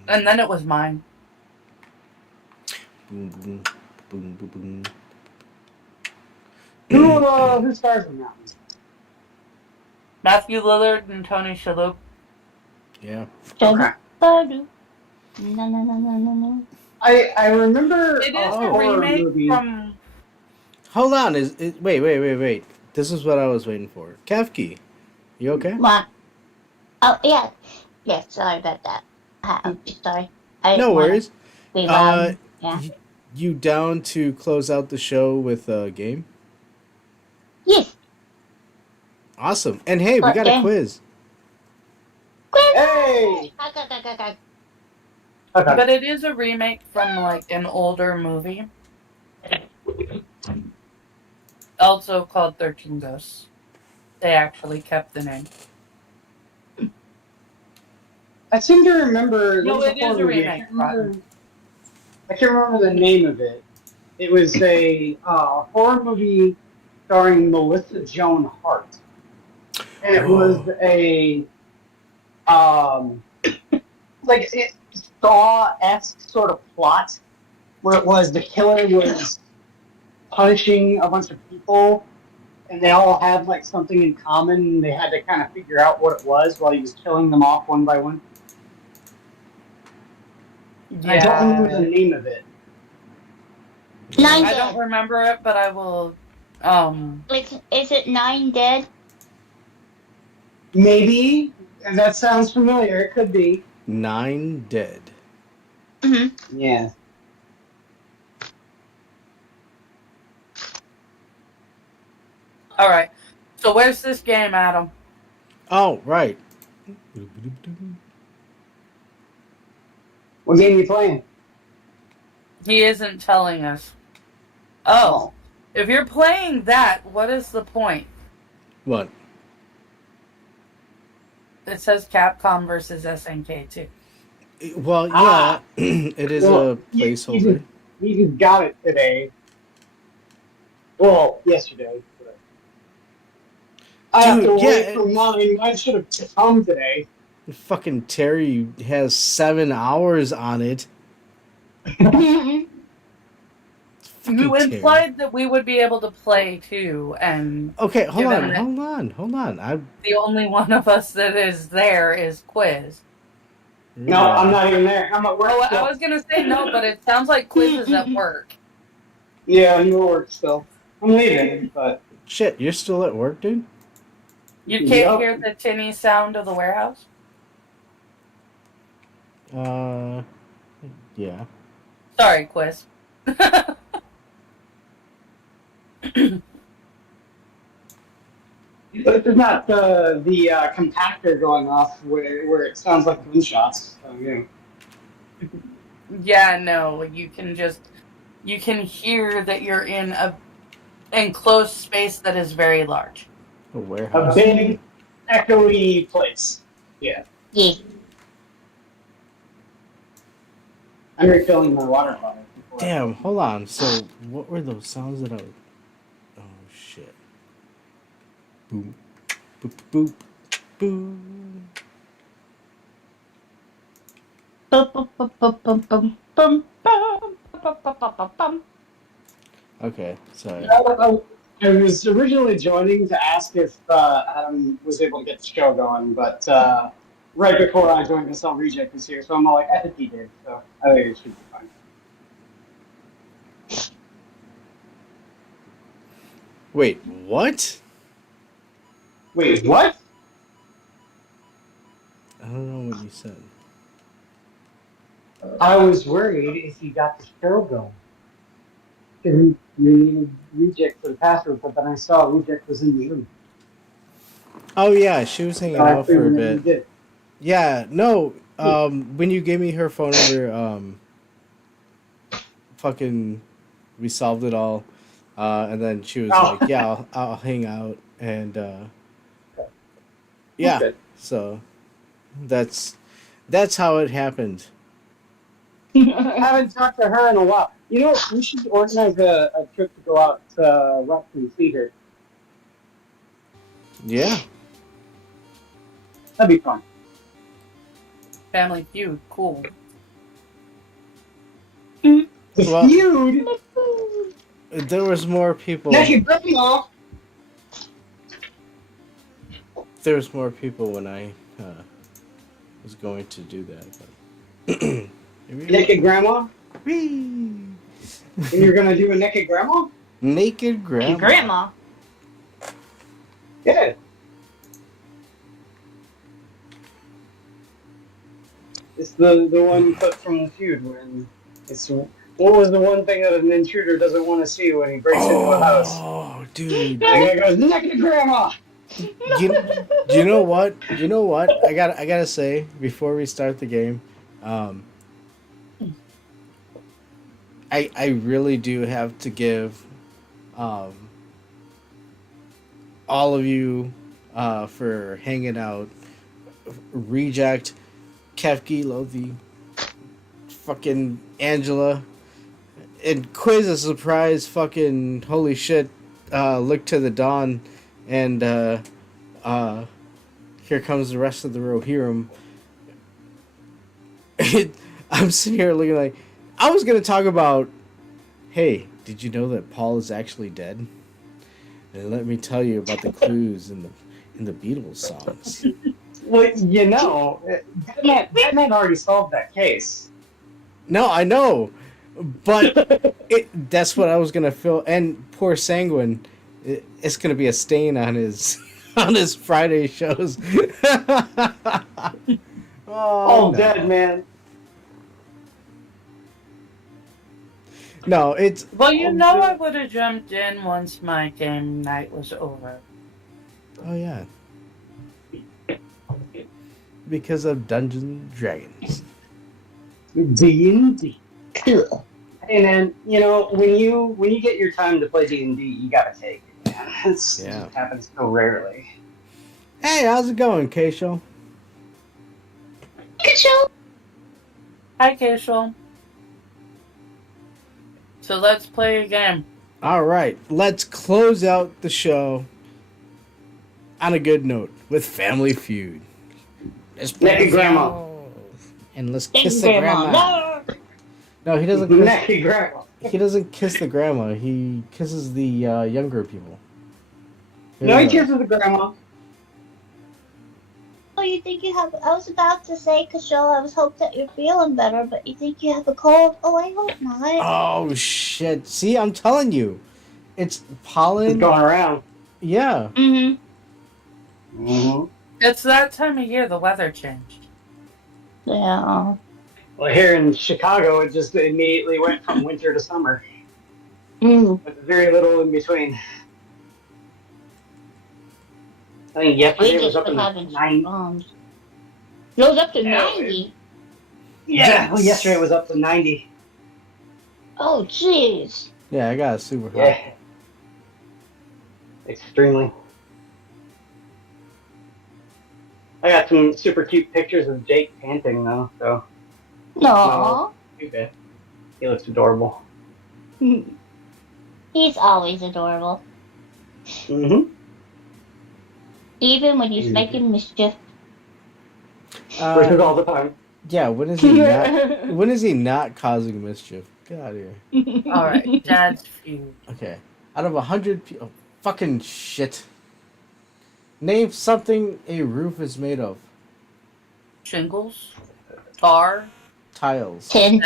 And then it was mine. Boom, boom, boom, boom, boom. Who stars in that one? Matthew Lillard and Tony Shalhoub. Yeah. Okay. No. I remember It is a a horror remake movie. from... Hold on. Wait. This is what I was waiting for. Kefki, you okay? What? Oh, yeah. Yeah, sorry about that. I'm sorry. I No didn't wanna worries. be loud. Yeah. You down to close out the show with a game? Yes. Awesome. And hey, we What got game? a quiz. Hey! Okay. Okay. But it is a remake from an older movie. Also called 13 Ghosts. They actually kept the name. I seem to remember. No, there was it is horror a movie. remake. I can't remember the name of it. It was a horror movie starring Melissa Joan Hart, and it was a Saw-esque sort of plot where it was the killer was punishing a bunch of people, and they all had something in common, and they had to kind of figure out what it was while he was killing them off one by one. Yeah. I don't remember the name of it. Nine I Dead. don't remember it, but I will... Is it Nine Dead? Maybe. That sounds familiar. It could be. 9 Dead. Mm-hmm. Yeah. Alright. So where's this game, Adam? Oh, right. What game are you playing? He isn't telling us. Oh. If you're playing that, what is the point? What? It says Capcom versus SNK too. Well, yeah, it is a placeholder. You got it today. Well, yesterday. But I have to wait for mine. Mine should have come today. Fucking Terry has 7 hours on it. You implied that we would be able to play too, and okay, hold on. The only one of us that is there is Quiz. No, I'm not even there. I'm at work. Oh, I was gonna say no, but it sounds like Quiz is at work. Yeah, I'm at work still. I'm leaving, but Shit, you're still at work, dude? You can't Yep. hear the tinny sound of the warehouse? Yeah. Sorry, Quiz. But there's not the compactor going off where it sounds like gunshots. So, yeah. Yeah, no, you can hear that you're in a enclosed space that is very large. A A warehouse. big, echoey place. Yeah. Yeah. I'm refilling my water bottle. Damn, hold on. So, what were those sounds that I... Oh, shit. Boom. Boop, boop, boom. Bum, bum, bum, bum, bum, bum, bum, bum, bum, bum, bum, bum. Okay, sorry. I was originally joining to ask if Adam was able to get the show going, but right before I joined, I saw Rejekt was here, so I'm all like, I think he did, so I think it should be fine. Wait, what? Wait, what? I don't know what you said. I was worried if you got the show going. Because you needed Rejekt for the password, but then I saw Rejekt was in the room. Oh, yeah, she was hanging So I out for a figured that you bit. did. Yeah, no, when you gave me her phone number, fucking, we solved it all. And then she was like, yeah, I'll hang out. And, yeah, Okay. so that's how it happened. I haven't talked to her in a while. You know, we should organize a trip to go out to West and see her. Yeah. That'd be fun. Family Feud, cool. The Well- feud? There was more people. Naked grandma! There was more people when I was going to do that. But Naked grandma? Whee! And you're gonna do a naked grandma? Naked grandma. Your grandma. Yeah. It's the one clip from the feud when it's what was the one thing that an intruder doesn't want to see when he breaks into a house? Oh, dude. The guy goes, naked grandma! You know what? You know what? I gotta say before we start the game, I really do have to give all of you for hanging out. Rejekt, Kefki, Lothi, fucking Angela, and Quiz a surprise fucking holy shit, look to the dawn, and here comes the rest of the Rohirrim. I'm sitting here looking like, I was gonna talk about, hey, did you know that Paul is actually dead? And let me tell you about the clues in the Beatles songs. Well, you know, Batman already solved that case. No, I know, but that's what I was gonna feel. And poor Sanguine, it's gonna be a stain on his Friday shows. All no. dead, man. No, it's Well, you know I would have jumped in once my game night was over. oh yeah, because of Dungeons and Dragons. D&D. Cool. Hey man, you know, when you get your time to play D&D, you gotta take it, man. It just happens so rarely. Hey, how's it going, Keisho? Good show. Hi, Casual. So let's play a game. All right, let's close out the show on a good note with Family Feud. Let's play Naked grandma. and let's kiss the grandma. No, he doesn't. Kiss, Naked grandma. he doesn't kiss the grandma. He kisses the younger people. No, he kisses the grandma. Oh, you think you have? I was about to say, Kashol, I was hoping that you're feeling better, but you think you have a cold? Oh, I hope not. Oh shit! See, I'm telling you, it's pollen. It's going around. Yeah. Mm-hmm. Mm-hmm. It's that time of year the weather changed. Yeah. Well, here in Chicago, it just immediately went from winter to summer Mm. with very little in between. I think We yesterday it was just up been in the having nine. storms. It goes up to Yeah, 90. yeah. Well, yesterday it was up to 90. Oh, jeez. Yeah, I got a super hot. Yeah, extremely. I got some super cute pictures of Jake panting though, so No. too bad. He looks adorable. He's always adorable. Mm-hmm. Even when he's making mischief. Versus all the time. Yeah, when is he not? When is he not causing mischief? Get out of here. All right, Dad's feud. Okay, out of 100 people, fucking shit. Name something a roof is made of. Shingles, tar, Tiles. 10.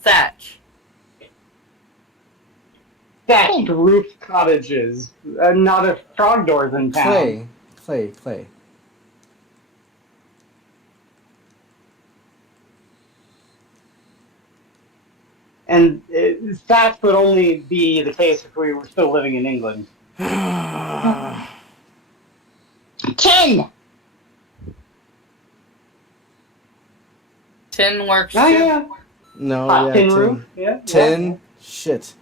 thatch. Thatched roof cottages. Not a frog doors in town. Clay. And that would only be the case if we were still living in England. 10. Tin works Oh, too. yeah. No, Hot yeah, tin 10. roof. Yeah. 10. Shit.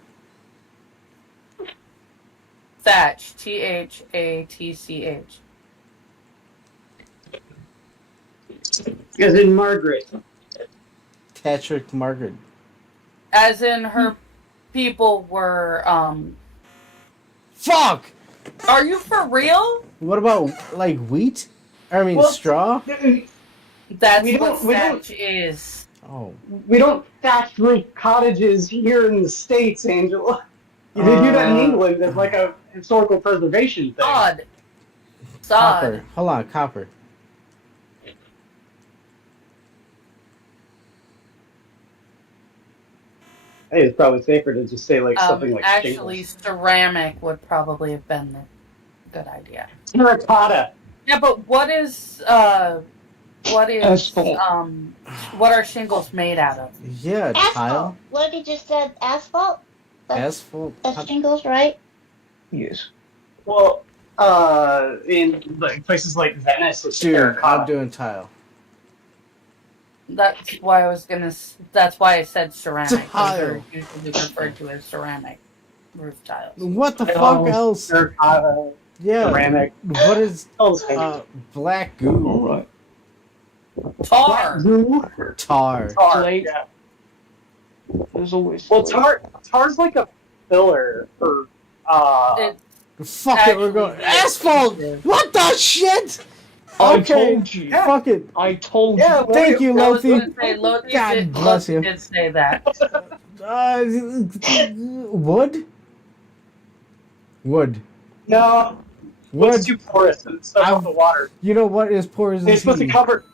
Thatch, THATCH. As in Margaret. Patrick Margaret. As in her people were, Fuck! Are you for real? What about, like, wheat? I mean, Well, straw? That's We what don't- we don't- thatch is. Oh. We don't thatch roof cottages here in the States, Angela. They do that in England as like a historical preservation thing. Sod. Copper. Hold on, copper. I think it's probably safer to just say like something like Actually, shingles. ceramic would probably have been the good idea. Terracotta. Yeah, but what is Asphalt. what are shingles made out of? Yeah, Asphalt. tile. What he just said, asphalt? Asphalt. That's shingles, right? Yes. Well, in like places like Venice, it's Dude, terracotta. I'm doing tile. That's why I was gonna. That's why I said ceramic. Those Tile. are usually referred to as ceramic roof tiles. What the Tiles, fuck else? Terracotta, Yeah. ceramic. What is All the same. black goo? Alright. Tar. Glue. Tar. Tar. Clay. Yeah. There's always Well, clay. tar's like a filler for It, Fuck it, we're going. Actually, Asphalt! What the shit? I Okay. told you. Fuck it. I told Yeah, you. well, Thank you, I was Lothi. gonna say Lothi God did, bless Lothi you. did say that. Wood? Wood. no. Wood. It's too porous and it's stuck with the water. You know what is porous? It's supposed to cover.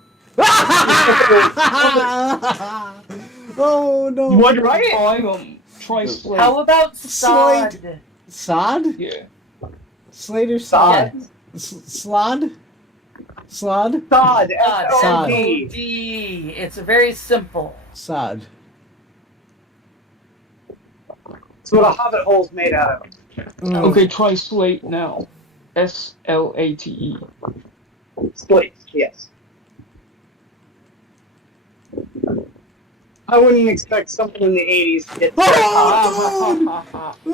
Oh no. You want to write it? Try slate. How about sod? Slate. Sod? Yeah. Slater Sod. Slod? Slod? Sod. Sod. S-O-D. S-O-D. It's very simple. Sod. It's what a hobbit hole's made out of. Okay, try slate now. S-L-A-T-E. Slate, yes. I wouldn't expect something in the 80s to get Oh, dude!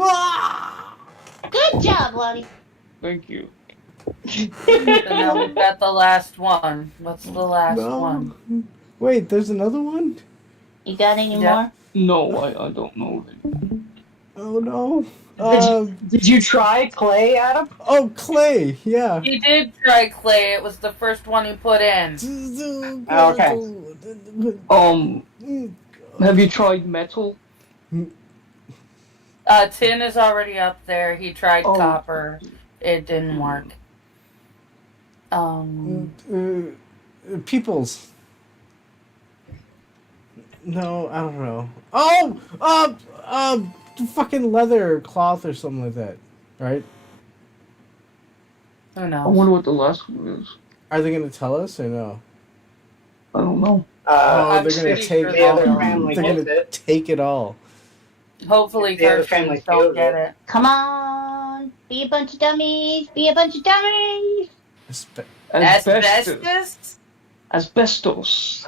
Ah! Good job, Lothi. Thank you. And now we've got the last one. What's the last No. one? Wait, there's another one? You got any Yeah. more? No, I don't know. Oh no. Did you try clay, Adam? Oh, clay, yeah. He did try clay. It was the first one he put in. Okay. Have you tried metal? Tin is already up there. He tried Oh. copper. It didn't work. Peoples. No, I don't know. Oh, fucking leather or cloth or something like that, right? Who I knows? wonder what the last one is. Are they gonna tell us or no? I don't know. Oh, I'm they're gonna pretty take sure the other they'll- family They're gets gonna it. take it all. Hopefully, The other Kirsten family don't feels get it. it. Come on, be a bunch of dummies. Be a bunch of dummies. Asbestos. Asbestos? Asbestos.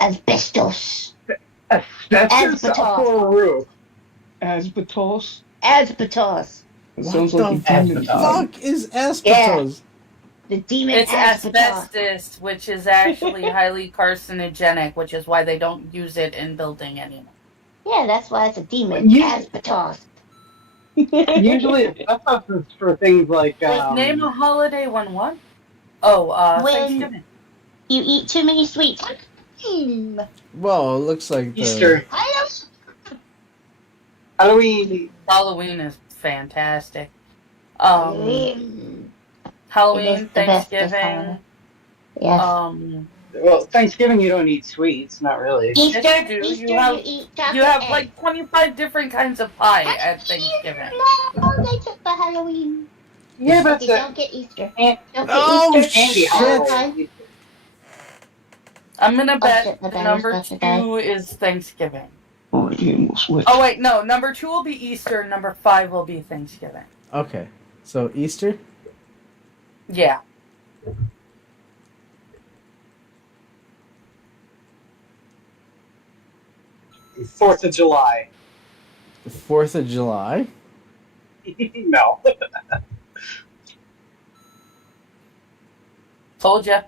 Asbestos. Asbestos Asbestos. for a roof. Asbestos. Asbestos. It What sounds like the a demon. Asbestos. fuck is asbestos? The demon It's asbestos. asbestos, which is actually highly carcinogenic, which is why they don't use it in building anymore. Yeah, that's why it's a demon. You- Asbestos. Usually asbestos is for things like Name a holiday when what? Oh, When- Thanksgiving. You eat too many sweets. Well, it looks like the Easter. Halloween. Halloween is fantastic. It Halloween, is the best this Thanksgiving. holiday. Yes. Well, Thanksgiving you don't eat sweets, not really. Easter, Yes, you do. Easter, You have- eat chocolate You have eggs. like 25 different kinds of pie at Thanksgiving. No, they took the Halloween. Yeah, but Okay, it's don't get Easter. Aunt- Don't get Oh, Easter. candy shit. holiday. I'm gonna bet shit, my battery's number about to die. 2 is Thanksgiving. Oh, the game will switch. Oh wait, no. Number 2 will be Easter. Number 5 will be Thanksgiving. Okay. So Easter? Yeah. Fourth of July. The 4th of July? No. Told ya.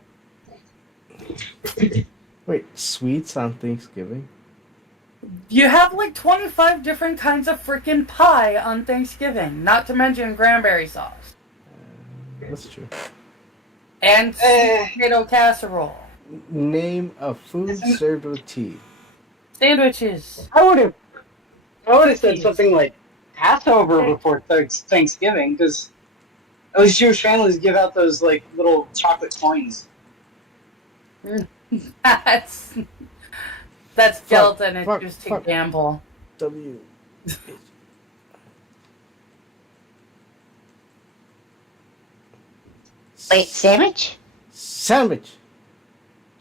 Wait, sweets on Thanksgiving? You have like 25 different kinds of freaking pie on Thanksgiving. Not to mention cranberry sauce. That's true. And sweet potato casserole. Name a food served with tea. Sandwiches. I would have said something like Passover before Thanksgiving, because those Jewish families give out those like little chocolate coins. That's guilt and it's fuck, just to fuck. gamble. W. Wait, sandwich? Sandwich.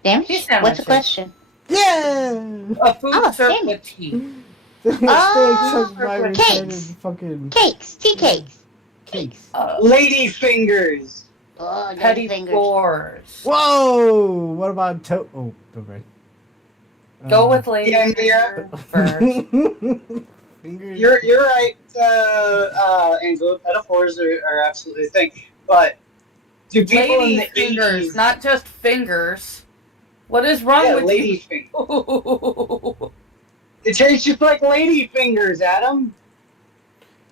Sandwich? Tea What's sandwiches. the question? Yeah! A food Oh, served sandwich. with tea. Oh, my cakes. fucking Cakes. Tea cakes. cakes. Lady fingers. Oh, Petty lady fingers. fours. Whoa! What about oh, okay. Go with lady Yeah, finger first. Fingers. You're right, Angela. Metaphors are absolutely a thing, but do people Lady in the fingers, 80s? not just fingers. What is wrong Yeah, with lady you? fingers. It tastes just like lady fingers, Adam.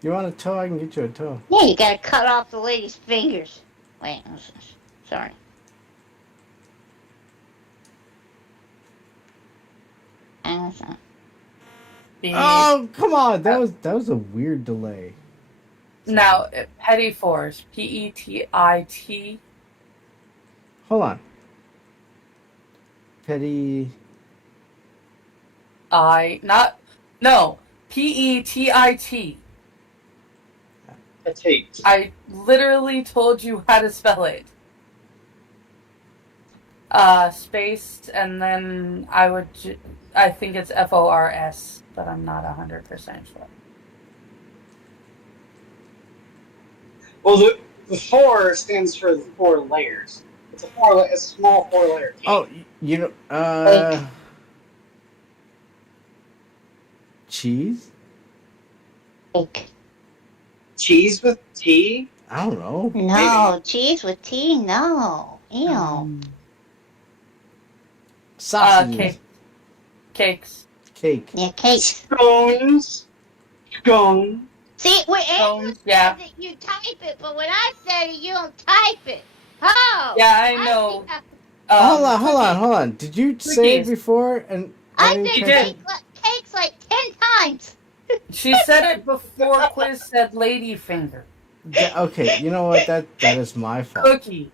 You want a toe? I can get you a toe. Yeah, you gotta cut off the lady's fingers. Wait, sorry. Oh, come on! That was a weird delay. Now, petty fours. P-E-T-I-T. Hold on. Petty. P-E-T-I-T. Petite. I literally told you how to spell it. Spaced, and then I think it's F-O-R-S, but I'm not 100% sure. Well, the 4 stands for the 4 layers. It's a small 4-layer cake. Oh, you know, cheese? Cake. Cheese with tea? I don't know. No, cheese with tea? No. Ew. Sausages. Cakes. Cake. Yeah, cake. Scones. Scone. See, when Andrew yeah. says it, you type it, but when I said it, you don't type it. Oh! Yeah, I know. Hold on. Did you say it before? And I didn't said catch it? cakes like 10 times. She said it before Quiz said lady finger. Yeah, okay, you know what? That is my fault. Cookies.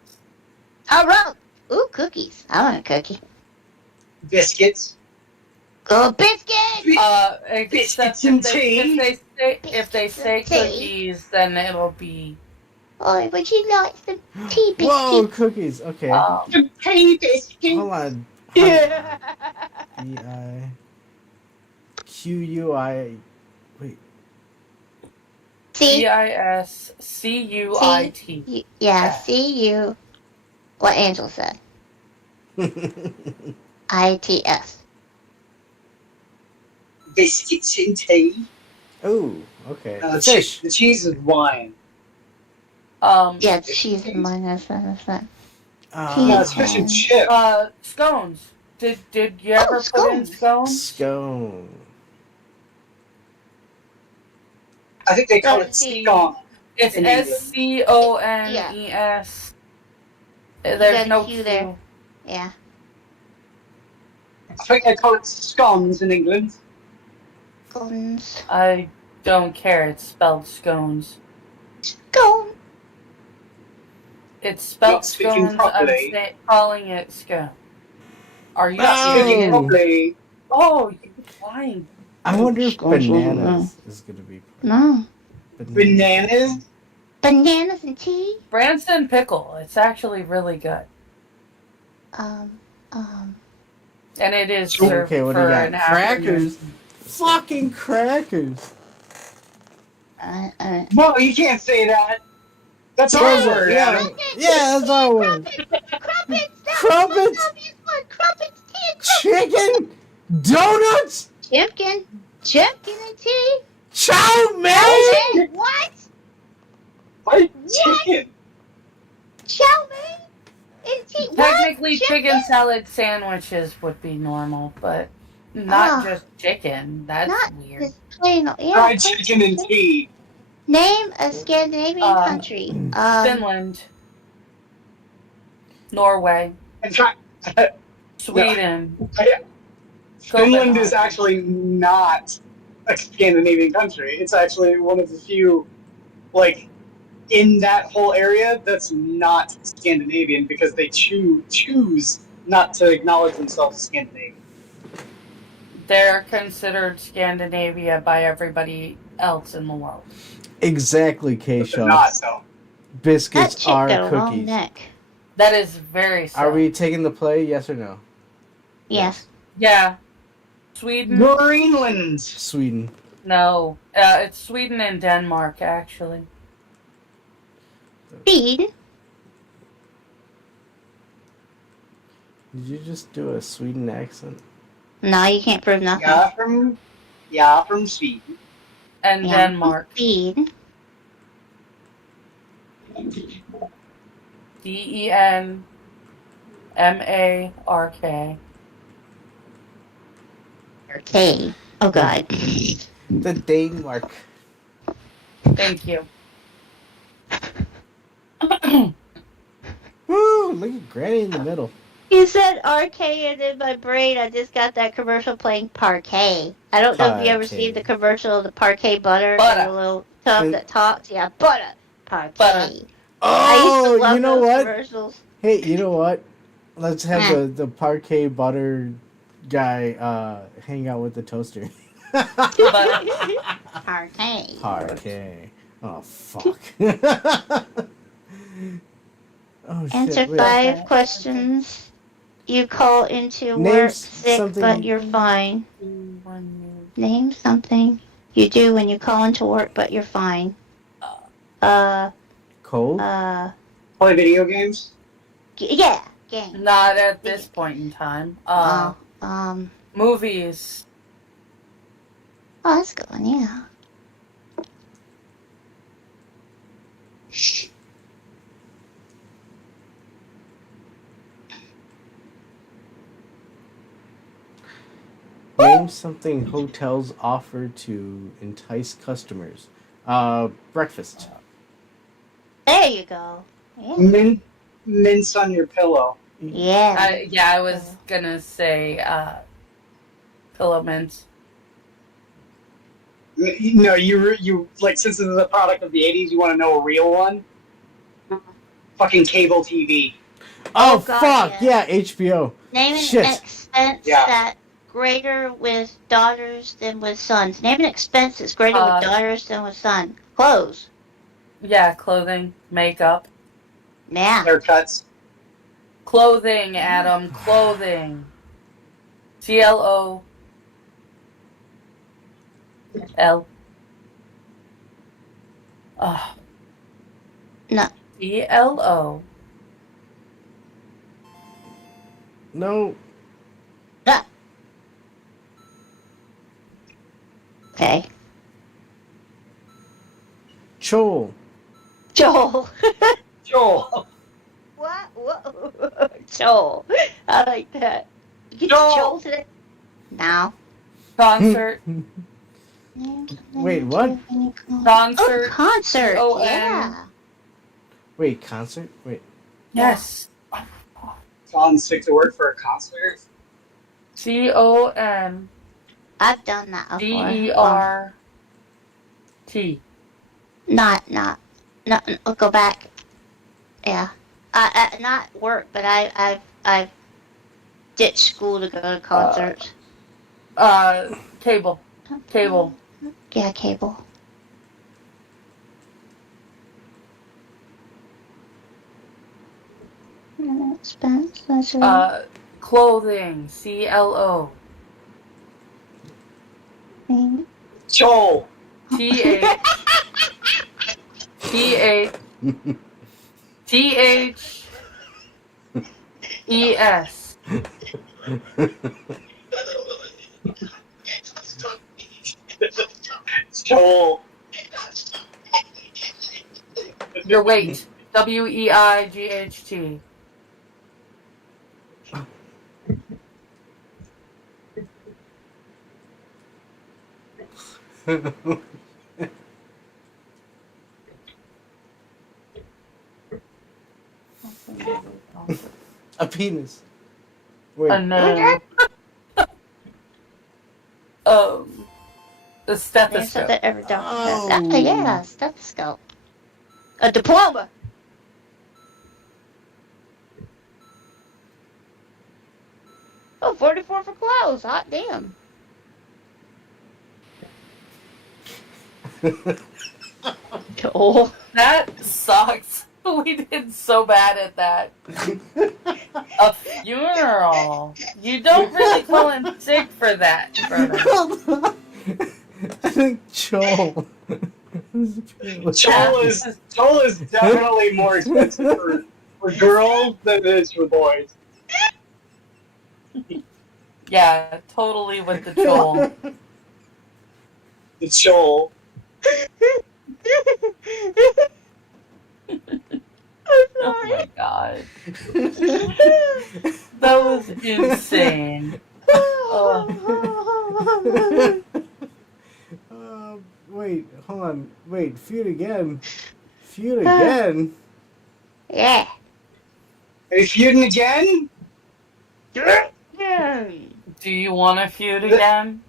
I wrote. Ooh, cookies. I want a cookie. Biscuits. Go biscuits! Except Biscuits and tea. if they say Biscuits and tea. cookies, then it'll be Or would you like some tea biscuits? Whoa, cookies. Okay. The pay biscuit. Hold on. Yeah. BIQUI. Wait. C CISCUIT. yeah, C-U, what Angel said. ITS. Biscuits and tea. Oh, okay. The Fish. the cheese is wine. Yeah, she's in mine. That's that. No, it's fish and chip. Scones. Did you ever put in scones? Scone. I think they call it Let's see. scone. It's in England. SCONES. got There's a no Q Q there. Yeah. I think they call it scones in England. Scones. I don't care. It's spelled scones. Scone. It's spelled Not speaking scones. properly. I'm calling it scone. Are you Not speaking serious? properly. Oh, you're lying. I wonder if Scones wasn't bananas is going to be. No. Bananas. Bananas and tea. Branston pickle. It's actually really good. Um. And it is Okay, served what do for you got? an afternoon. Crackers. Fucking crackers. No, you can't say that. That's our Those are- word, yeah, Adam. yeah, that's our word. Crumpets. Crumpets? Crumpets, tea, Chicken. Donuts. Chicken and tea. Chow mein. What? What? Chicken. Chow mein and tea. What? Technically, chicken salad sandwiches would be normal, but not just chicken. That's Not weird. just plain. Yeah. Fried chicken and tea. Name a Scandinavian country. Finland, Norway, In fact, Sweden. Finland is actually not a Scandinavian country. It's actually one of the few, like, in that whole area that's not Scandinavian because they choose not to acknowledge themselves as Scandinavian. They're considered Scandinavia by everybody else in the world. Exactly, But they're K-Shaw. not, though. That Biscuits chick are got a long cookies. neck. That is very sad. Are we taking the play? Yes or no? Yes. Yeah. Sweden? Greenland. Sweden. No. It's Sweden and Denmark, actually. Speed. Did you just do a Sweden accent? No, you can't prove nothing. From Sweden. And Yeah. Denmark. Speed. DENMARK. Okay. Oh God. The Denmark. Thank you. Woo! Look at Granny in the middle. You said arcade, and in my brain, I just got that commercial playing parquet. I don't know if you ever Parquet. seen the commercial of the parquet butter, Butter. and the little tub that talks. Yeah, butter. Parquet. Butter. I used to Oh, love you know those what? commercials. Hey, you know what? Let's have the parquet butter guy hang out with the toaster. Parquet. Parquet. Oh, fuck. Oh, shit. Answer wait. 5 questions. You call into Name work sick, something- but you're fine. Name something you do when you call into work, but you're fine. Cold? Play video games. Yeah, game. Not at this point in time. Movies. Oh, that's a good one, yeah. Name something hotels offer to entice customers. Breakfast. There you go. Yeah. Mints on your pillow. Yeah. I was gonna say pillow mints. No, you like, since this is a product of the 80s, you want to know a real one? Fucking cable TV. Oh, God, fuck! Yeah, HBO. Name Shit. an expense that greater with daughters than with sons. Name an expense that's greater with daughters than with sons. Clothes. Yeah, clothing, makeup. Yeah. Haircuts. Clothing, Adam, clothing. CLOL. No. CLO. No. Ah. Okay. Chol. Joel. Joel. What? Whoa. Joel. I like that. Get Joel. Joel today. No. Concert. Wait, what? Concert. Oh, concert. C-O-N. Yeah. Wait, concert? Wait. Yes. Gone sick to work for a concert. CONCERT. I've done that before. Not. No, I'll go back. Yeah. Not work, but I've ditched school to go to concerts. Cable. Yeah, cable. Expense. Clothing. CLO. Joel. TH. ES. Joel. Your weight. WEIGHT. A penis. Wait. A nose. The stethoscope. That ever done. Oh. Yeah, stethoscope. A diploma. Oh, 44 for clothes. Hot damn. Oh. That sucks. We did so bad at that. A funeral. You don't really call in sick for that, brother. I think Joel. Joel is definitely more expensive for girls than it is for boys. Yeah, totally with the Joel. It's Joel. Oh my god. That was insane. Wait, hold on. Wait, feud again. Feud again? Yeah. Are you feuding again? Do you want to feud again?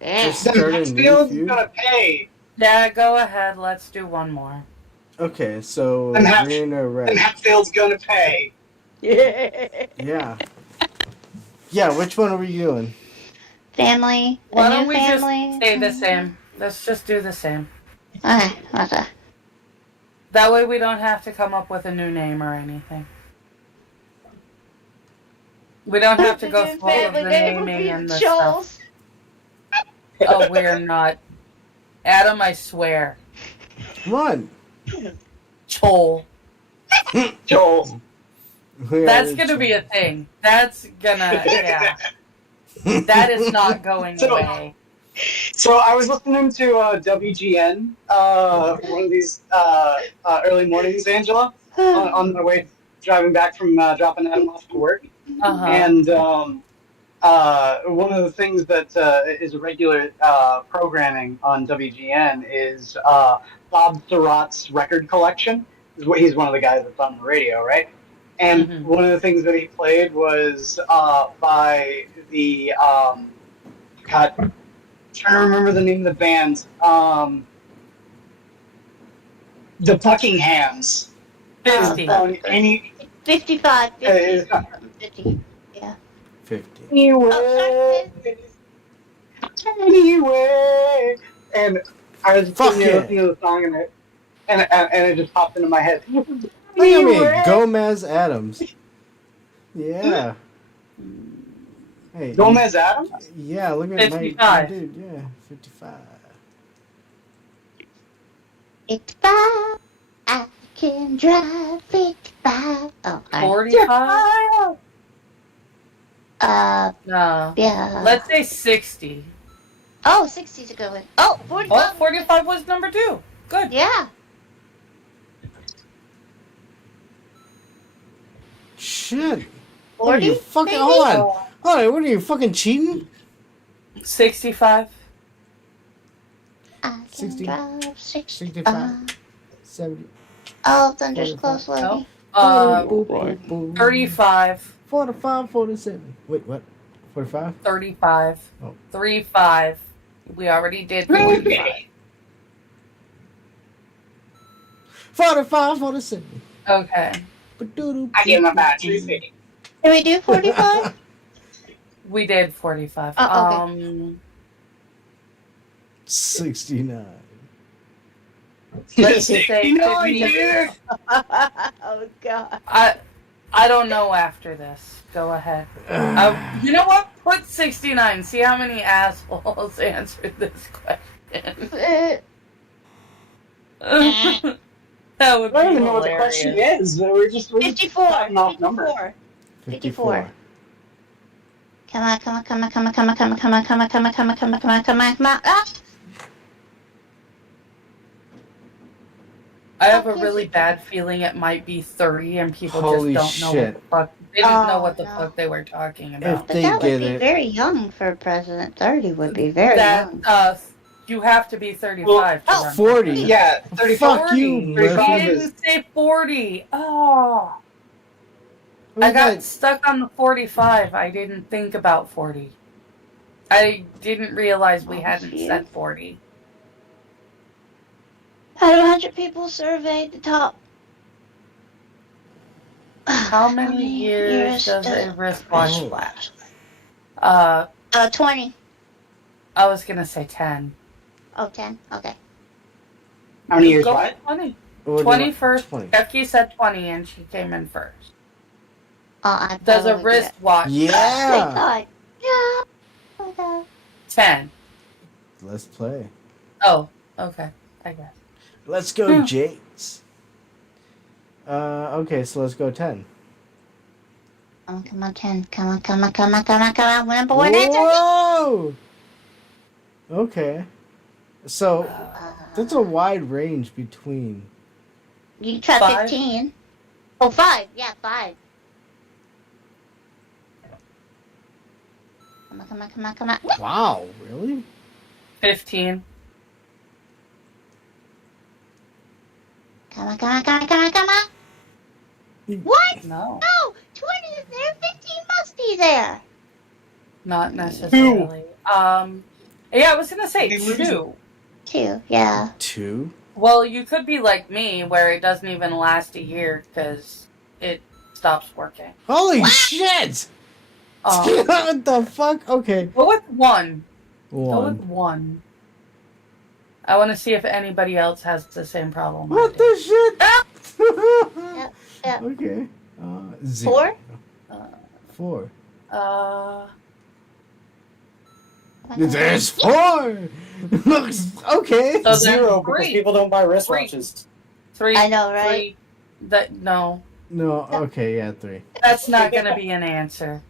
Just start a new Hatfield's feud? gonna pay. Yeah, go ahead. Let's do one more. Okay, so And green or red? And Hatfield's gonna pay. Yeah. Yeah, which one are we doing? Family. Why A don't new we family. just say the same? Let's just do the same. Okay, okay. That way we don't have to come up with a new name or anything. We don't have to go through all of the naming and the stuff. Oh, we're not. Adam, I swear. Come on. Joel. Joel. That's gonna be a thing. That's gonna, yeah. That is not going away. So I was listening to WGN one of these early mornings, Angela, on my way driving back from dropping Adam off to work. Uh-huh. And one of the things that is a regular programming on WGN is Bob Surratt's record collection. He's one of the guys that's on the radio, right? And one of the things that he played was by the God, I'm trying to remember the name of the band. The Buckinghams. 50. 55, 50. 50. Yeah. 50. Anyway. Anyway. And I was listening to the song and and it just popped into my head. Look at me, Gomez Adams. Yeah. Hey, Gomez Adams? Yeah, look at 55. my dude. Yeah, 55. 55. I can drive 55. Oh, hi. 45? No. Yeah. Let's say 60. Oh, 60's a good one. Oh, 45. Oh, 45 was number 2. Good. Yeah. Shit. What are 40, you fucking? maybe? Hold on. Hold on. What are you fucking cheating? 65. I can 60, drive 65. 65, 70. Oh, Thunder's 45. close, Lothi. No. 35. 45, 47. Wait, what? 45? 35. Oh. 35. We already did 45. 45, 47. Okay. I give my battery. Can we do 45? We did 45. Oh, okay. 69. Let's say 50. Oh, God. I don't know after this. Go ahead. You know what? Put 69. See how many assholes answered this question. That would be I don't even know what the hilarious. question is. We're just 54. talking off numbers. 54. Come on, come on, come on, come on, come on, come on, come on, come on, come on, come on, come on, come on, come on, come on. Ah! I have a really bad feeling it might be 30 and people Holy just don't know what shit. the fuck. They didn't know Oh, what the no. fuck they were talking If about. But they that get would be it. very young for president. 30 would be very young. You have to be 35 Well, to run. 40. Yeah, 35. Fuck you, 35 I Murphy. is didn't say 40. Oh. We I got got- stuck on the 45. I didn't think about 40. I didn't realize we hadn't Phew. said 40. Out of 100 people surveyed, the top. How many years does a wristwatch Oh. last? 20. I was gonna say 10. Oh, 10. Okay. how many years? Go What? with 20. What do you 20 want? first. 20. Kefki said 20 and she came in first. I Does a probably wristwatch did. Yeah. I thought. Yeah. Okay. 10? Let's play. Oh, okay. I guess. Let's go, Jakes. Okay, so let's go 10. Oh, come on, 10. Come on, come on, come on, come on, come on. Number one answer. Whoa! Okay. So, that's a wide range between. You can try 5? 15. Oh, 5. Yeah, 5. Come on, come on, come on, come on. Wow, really? 15. Come on, come on, come on, come on, come on. What? No, No! 20 is there, 15 must be there. not necessarily. Yeah, I was gonna say 2. 2, yeah. 2? Well, you could be like me, where it doesn't even last a year because it stops working. Holy shit! What the fuck? Okay. Go with 1. Go with 1. 1. I want to see if anybody else has the same problem. What I do. the shit? Yep. Okay. 0. 4? 4. There's 4! Okay. So Zero, then because 3. people don't buy wristwatches. 3. I know, right? 3. No, No, okay, yeah, 3. that's not going to be an answer.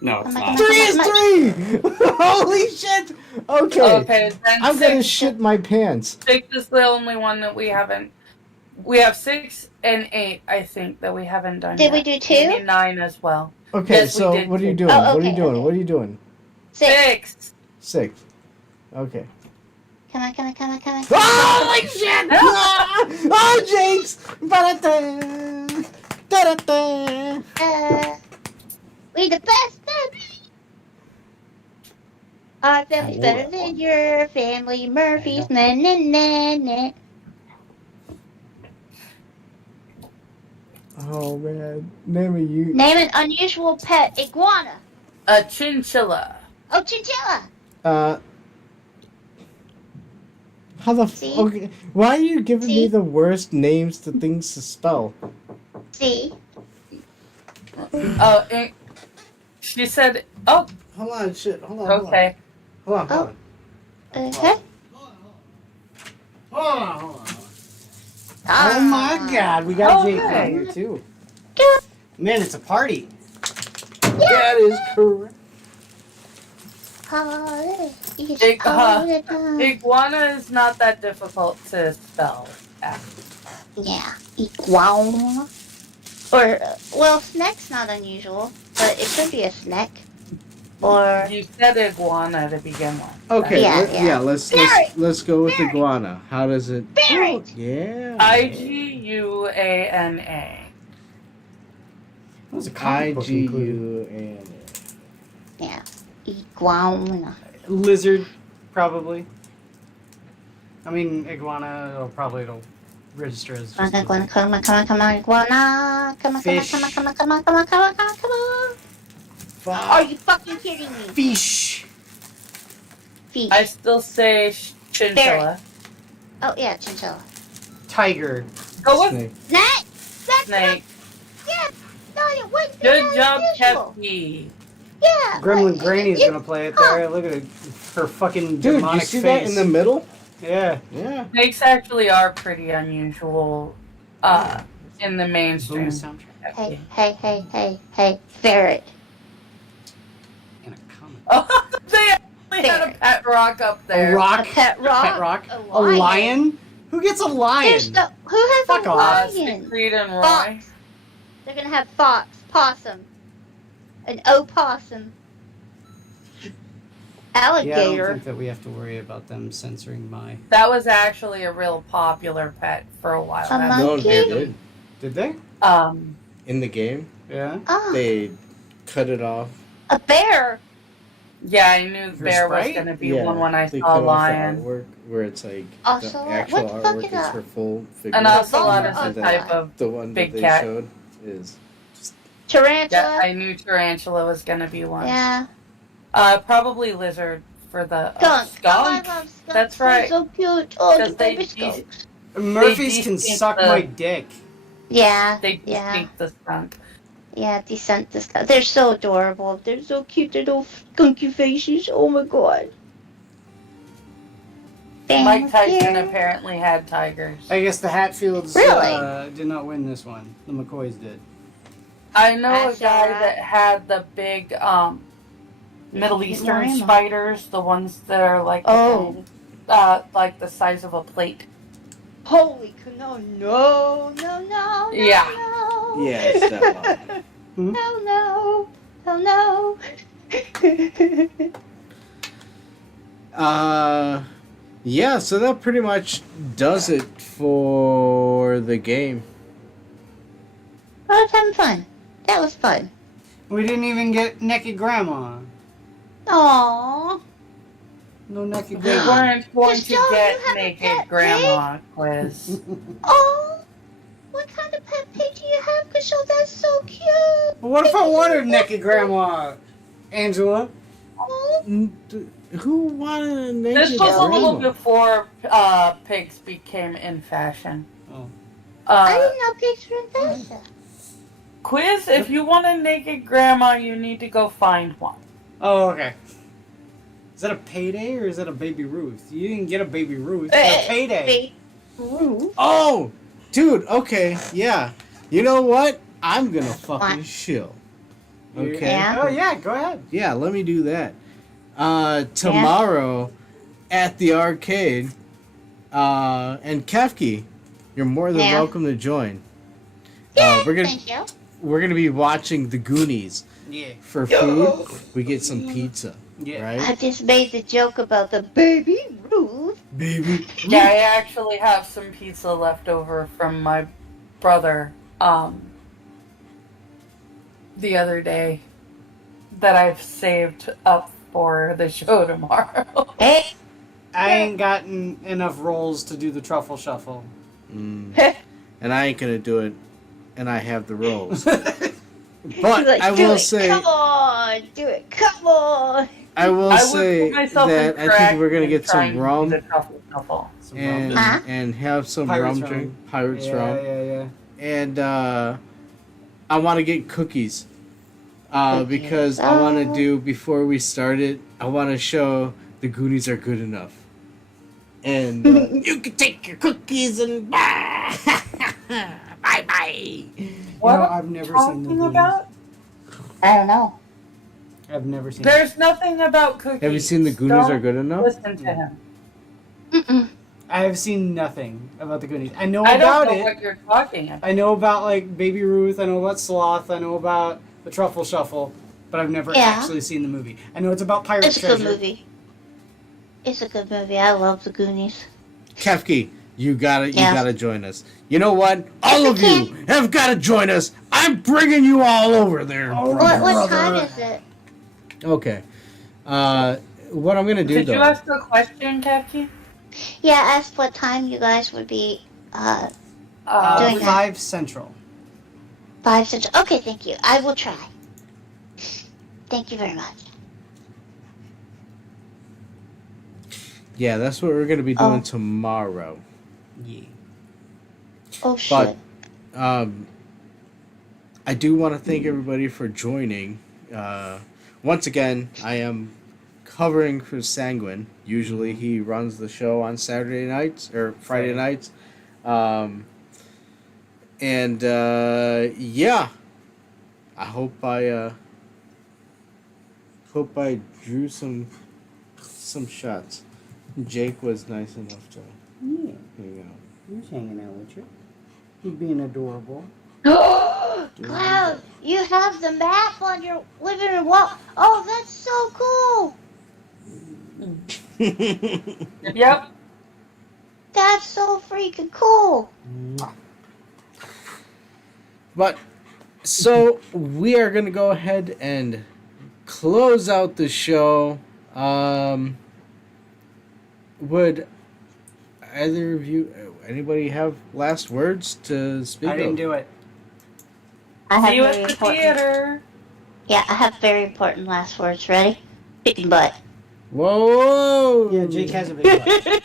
No, it's Oh my not. God. 3 is 3! Holy shit! Okay. Okay, then I'm 6. gonna shit my pants. 6 is the only one that we haven't. We have 6 and 8, I think, that we haven't done Did yet. we do 2? Maybe 9 as well. Okay, Yes, we so did what are you too. doing? Oh, What are okay, you doing? okay. What are you doing? 6. 6. 6. Okay. Come on, come on, come on, come on. Holy shit! Oh, Jakes! Ba-da-da. Da-da-da. We the best family. Our family's better than your family. Murphy's na na na na. Oh man, name it you. Name an unusual pet. Iguana. A chinchilla. Oh, chinchilla. How the See? okay? Why are you giving me See? the worst names to things to spell? C. Oh, she said, "Oh, Hold on, shit. Hold on. okay." Hold on. Oh. Okay. Hold on. Ah. Oh my god, we got Jake Okay. on here too. Yeah. Man, it's a party. That is correct. Holiday. It's Big, holiday time. Iguana is not that difficult to spell. Yeah. Iguana. Or, well, snack's not unusual, but it could be a snack. Or, You said iguana to begin with. Okay. Yeah, let- yeah. Let's go with iguana. How does it? Barrett. Yeah. Iguana. That was a comic book included. IGUANA. yeah. Iguana. Lizard, probably. I mean, iguana, it'll register as just Iguana, come on, iguana. Come on. Are you fucking kidding me? fish. Fish. I still say chinchilla. Oh, yeah, chinchilla. Tiger. Go with Snake. Snake! That's snake. Yeah! No, it wouldn't be Good that job, unusual. Kefki. Yeah! Gremlin but Granny's you- gonna play it there. Look at it. Her fucking Dude, demonic you see face. that in the middle? Yeah. Yeah. Snakes actually are pretty unusual in the mainstream. Boom soundtrack. Hey, ferret. And a comic. Oh, they actually had a pet rock up there. A rock. A pet rock? Pet rock. A A lion? Who gets a lion? There's no, who has Fuck a off. lion? Siegfried and Roy. Fox. They're gonna have fox, possum, an opossum, Yeah, I don't alligator. think that we have to worry about them censoring my... That was actually a real popular pet for a while. A That's- No, monkey? they did. Did they? In the game, Yeah. Oh, they cut it off. a bear. Yeah, I knew For bear was Sprite? going to be one when I they saw cut off the lion. artwork where it's like Also, the what actual the fuck artwork is is that? for full figure. An ocelot is Oh, a then type of the one big that they cat. showed is Tarantula. Yeah, I knew tarantula was going to be one. Yeah. Probably lizard for the Skunk. skunk. Oh, I love skunks. That's They're right. so cute. Oh, the 'Cause they baby de- skunks. Murphys They can de- suck the- my dick. Yeah. They Yeah. speak the skunk. Yeah, descent the skunk. They're so adorable. They're so cute. Their little skunky faces. Oh my god. Mike Tyson Thank you. apparently had tigers. I guess the Hatfields Really? did not win this one. The McCoys did. I know a That's guy alright. that had the big Middle Eastern Marima. spiders, the ones that are like like the size of a plate. Holy no. Yeah. No. yeah, it's that one. No. Yeah, so that pretty much does it for the game. I was having fun. That was fun. We didn't even get Naked Grandma. Aww. No Naked We Grandma. weren't going to Michelle, get you have a naked pet grandma quiz. Oh. What kind of pet pig do you have, Michelle? That's so cute. What if I wanted Naked Grandma, Angela? Oh. Who wanted a naked This was a little grandma? before pigs became in fashion. Oh. I didn't know pigs were in fashion. Quiz, if you want a naked grandma, you need to go find one. Oh, okay. Is that a payday or is that a Baby Ruth? You didn't get a Baby Ruth. It's a payday. Oh, dude. Okay, yeah. You know what? I'm gonna fucking shill. Okay. Yeah. Oh yeah, go ahead. Yeah, let me do that. Tomorrow at the arcade, and Kefki, you're more than Yeah. welcome to join. Yeah, we're thank you. gonna be watching The Goonies. Yeah. For food, we get some pizza. Yeah. Right? I just made the joke about the baby Ruth. Baby. Yeah, I actually have some pizza left over from my brother the other day that I've saved up for the show tomorrow. Hey. I ain't gotten enough rolls to do the truffle shuffle. And I ain't gonna do it, and I have the rolls. But Like, I do will it. say, Come on, do it. Come on. I will I say would put myself that in I think we're gonna crack get trying some to do rum the truffle Shuffle. Some rum. Huh? have some Pirates rum drink, rum. Pirates Yeah, rum, yeah. and I want to get cookies. Because I want to do before we start it. I want to show the Goonies are good enough, and you can take your cookies and bye bye. What I've never seen the talking Goonies. about? I don't know. I've never seen. There's nothing about cookies. Have you seen the Goonies Don't are good enough? Listen to him. Mm-mm. I have seen nothing about the Goonies. I know I about don't know it. what you're talking about. I know about like Baby Ruth. I know about Sloth. I know about the Truffle Shuffle, but I've never Yeah. actually seen the movie. I know it's about pirate It's a treasure. good movie. It's a good movie. I love the Goonies. Kefki, you Yeah. gotta join us. You know what? All of Okay. you have gotta join us. I'm bringing you all over there. Oh, What time is it? Okay. What I'm gonna do Did though? you ask a question, Kefki? Yeah, ask what time you guys would be doing that. 5 Central. 5 Central. Okay, thank you. I will try. Thank you very much. Yeah, that's what we're gonna be doing Oh. tomorrow. Yeah. Oh shit. But I do want to thank everybody for joining. Once again, I am covering for Sanguine. Usually he runs the show on Saturday nights or Friday nights. Yeah, I hope I drew some shots. Jake was nice enough to Yeah. hang out. Who's hanging out with you? He's being adorable. Cloud, you have the map on your living room wall. Oh, that's so cool. Yep. That's so freaking cool. But so we are gonna go ahead and close out the show. Would either of you, anybody have last words to speak I didn't of? do it. I have See you very at the important. theater. Yeah, I have very important last words. Ready? Chicken butt. Whoa! Yeah, Jake has a big butt.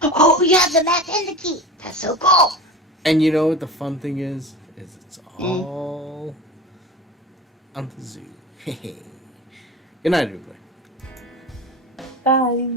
Oh, you have the map and the key. That's so cool. And you know what the fun thing is it's all on the zoo. Good night, everybody. Bye.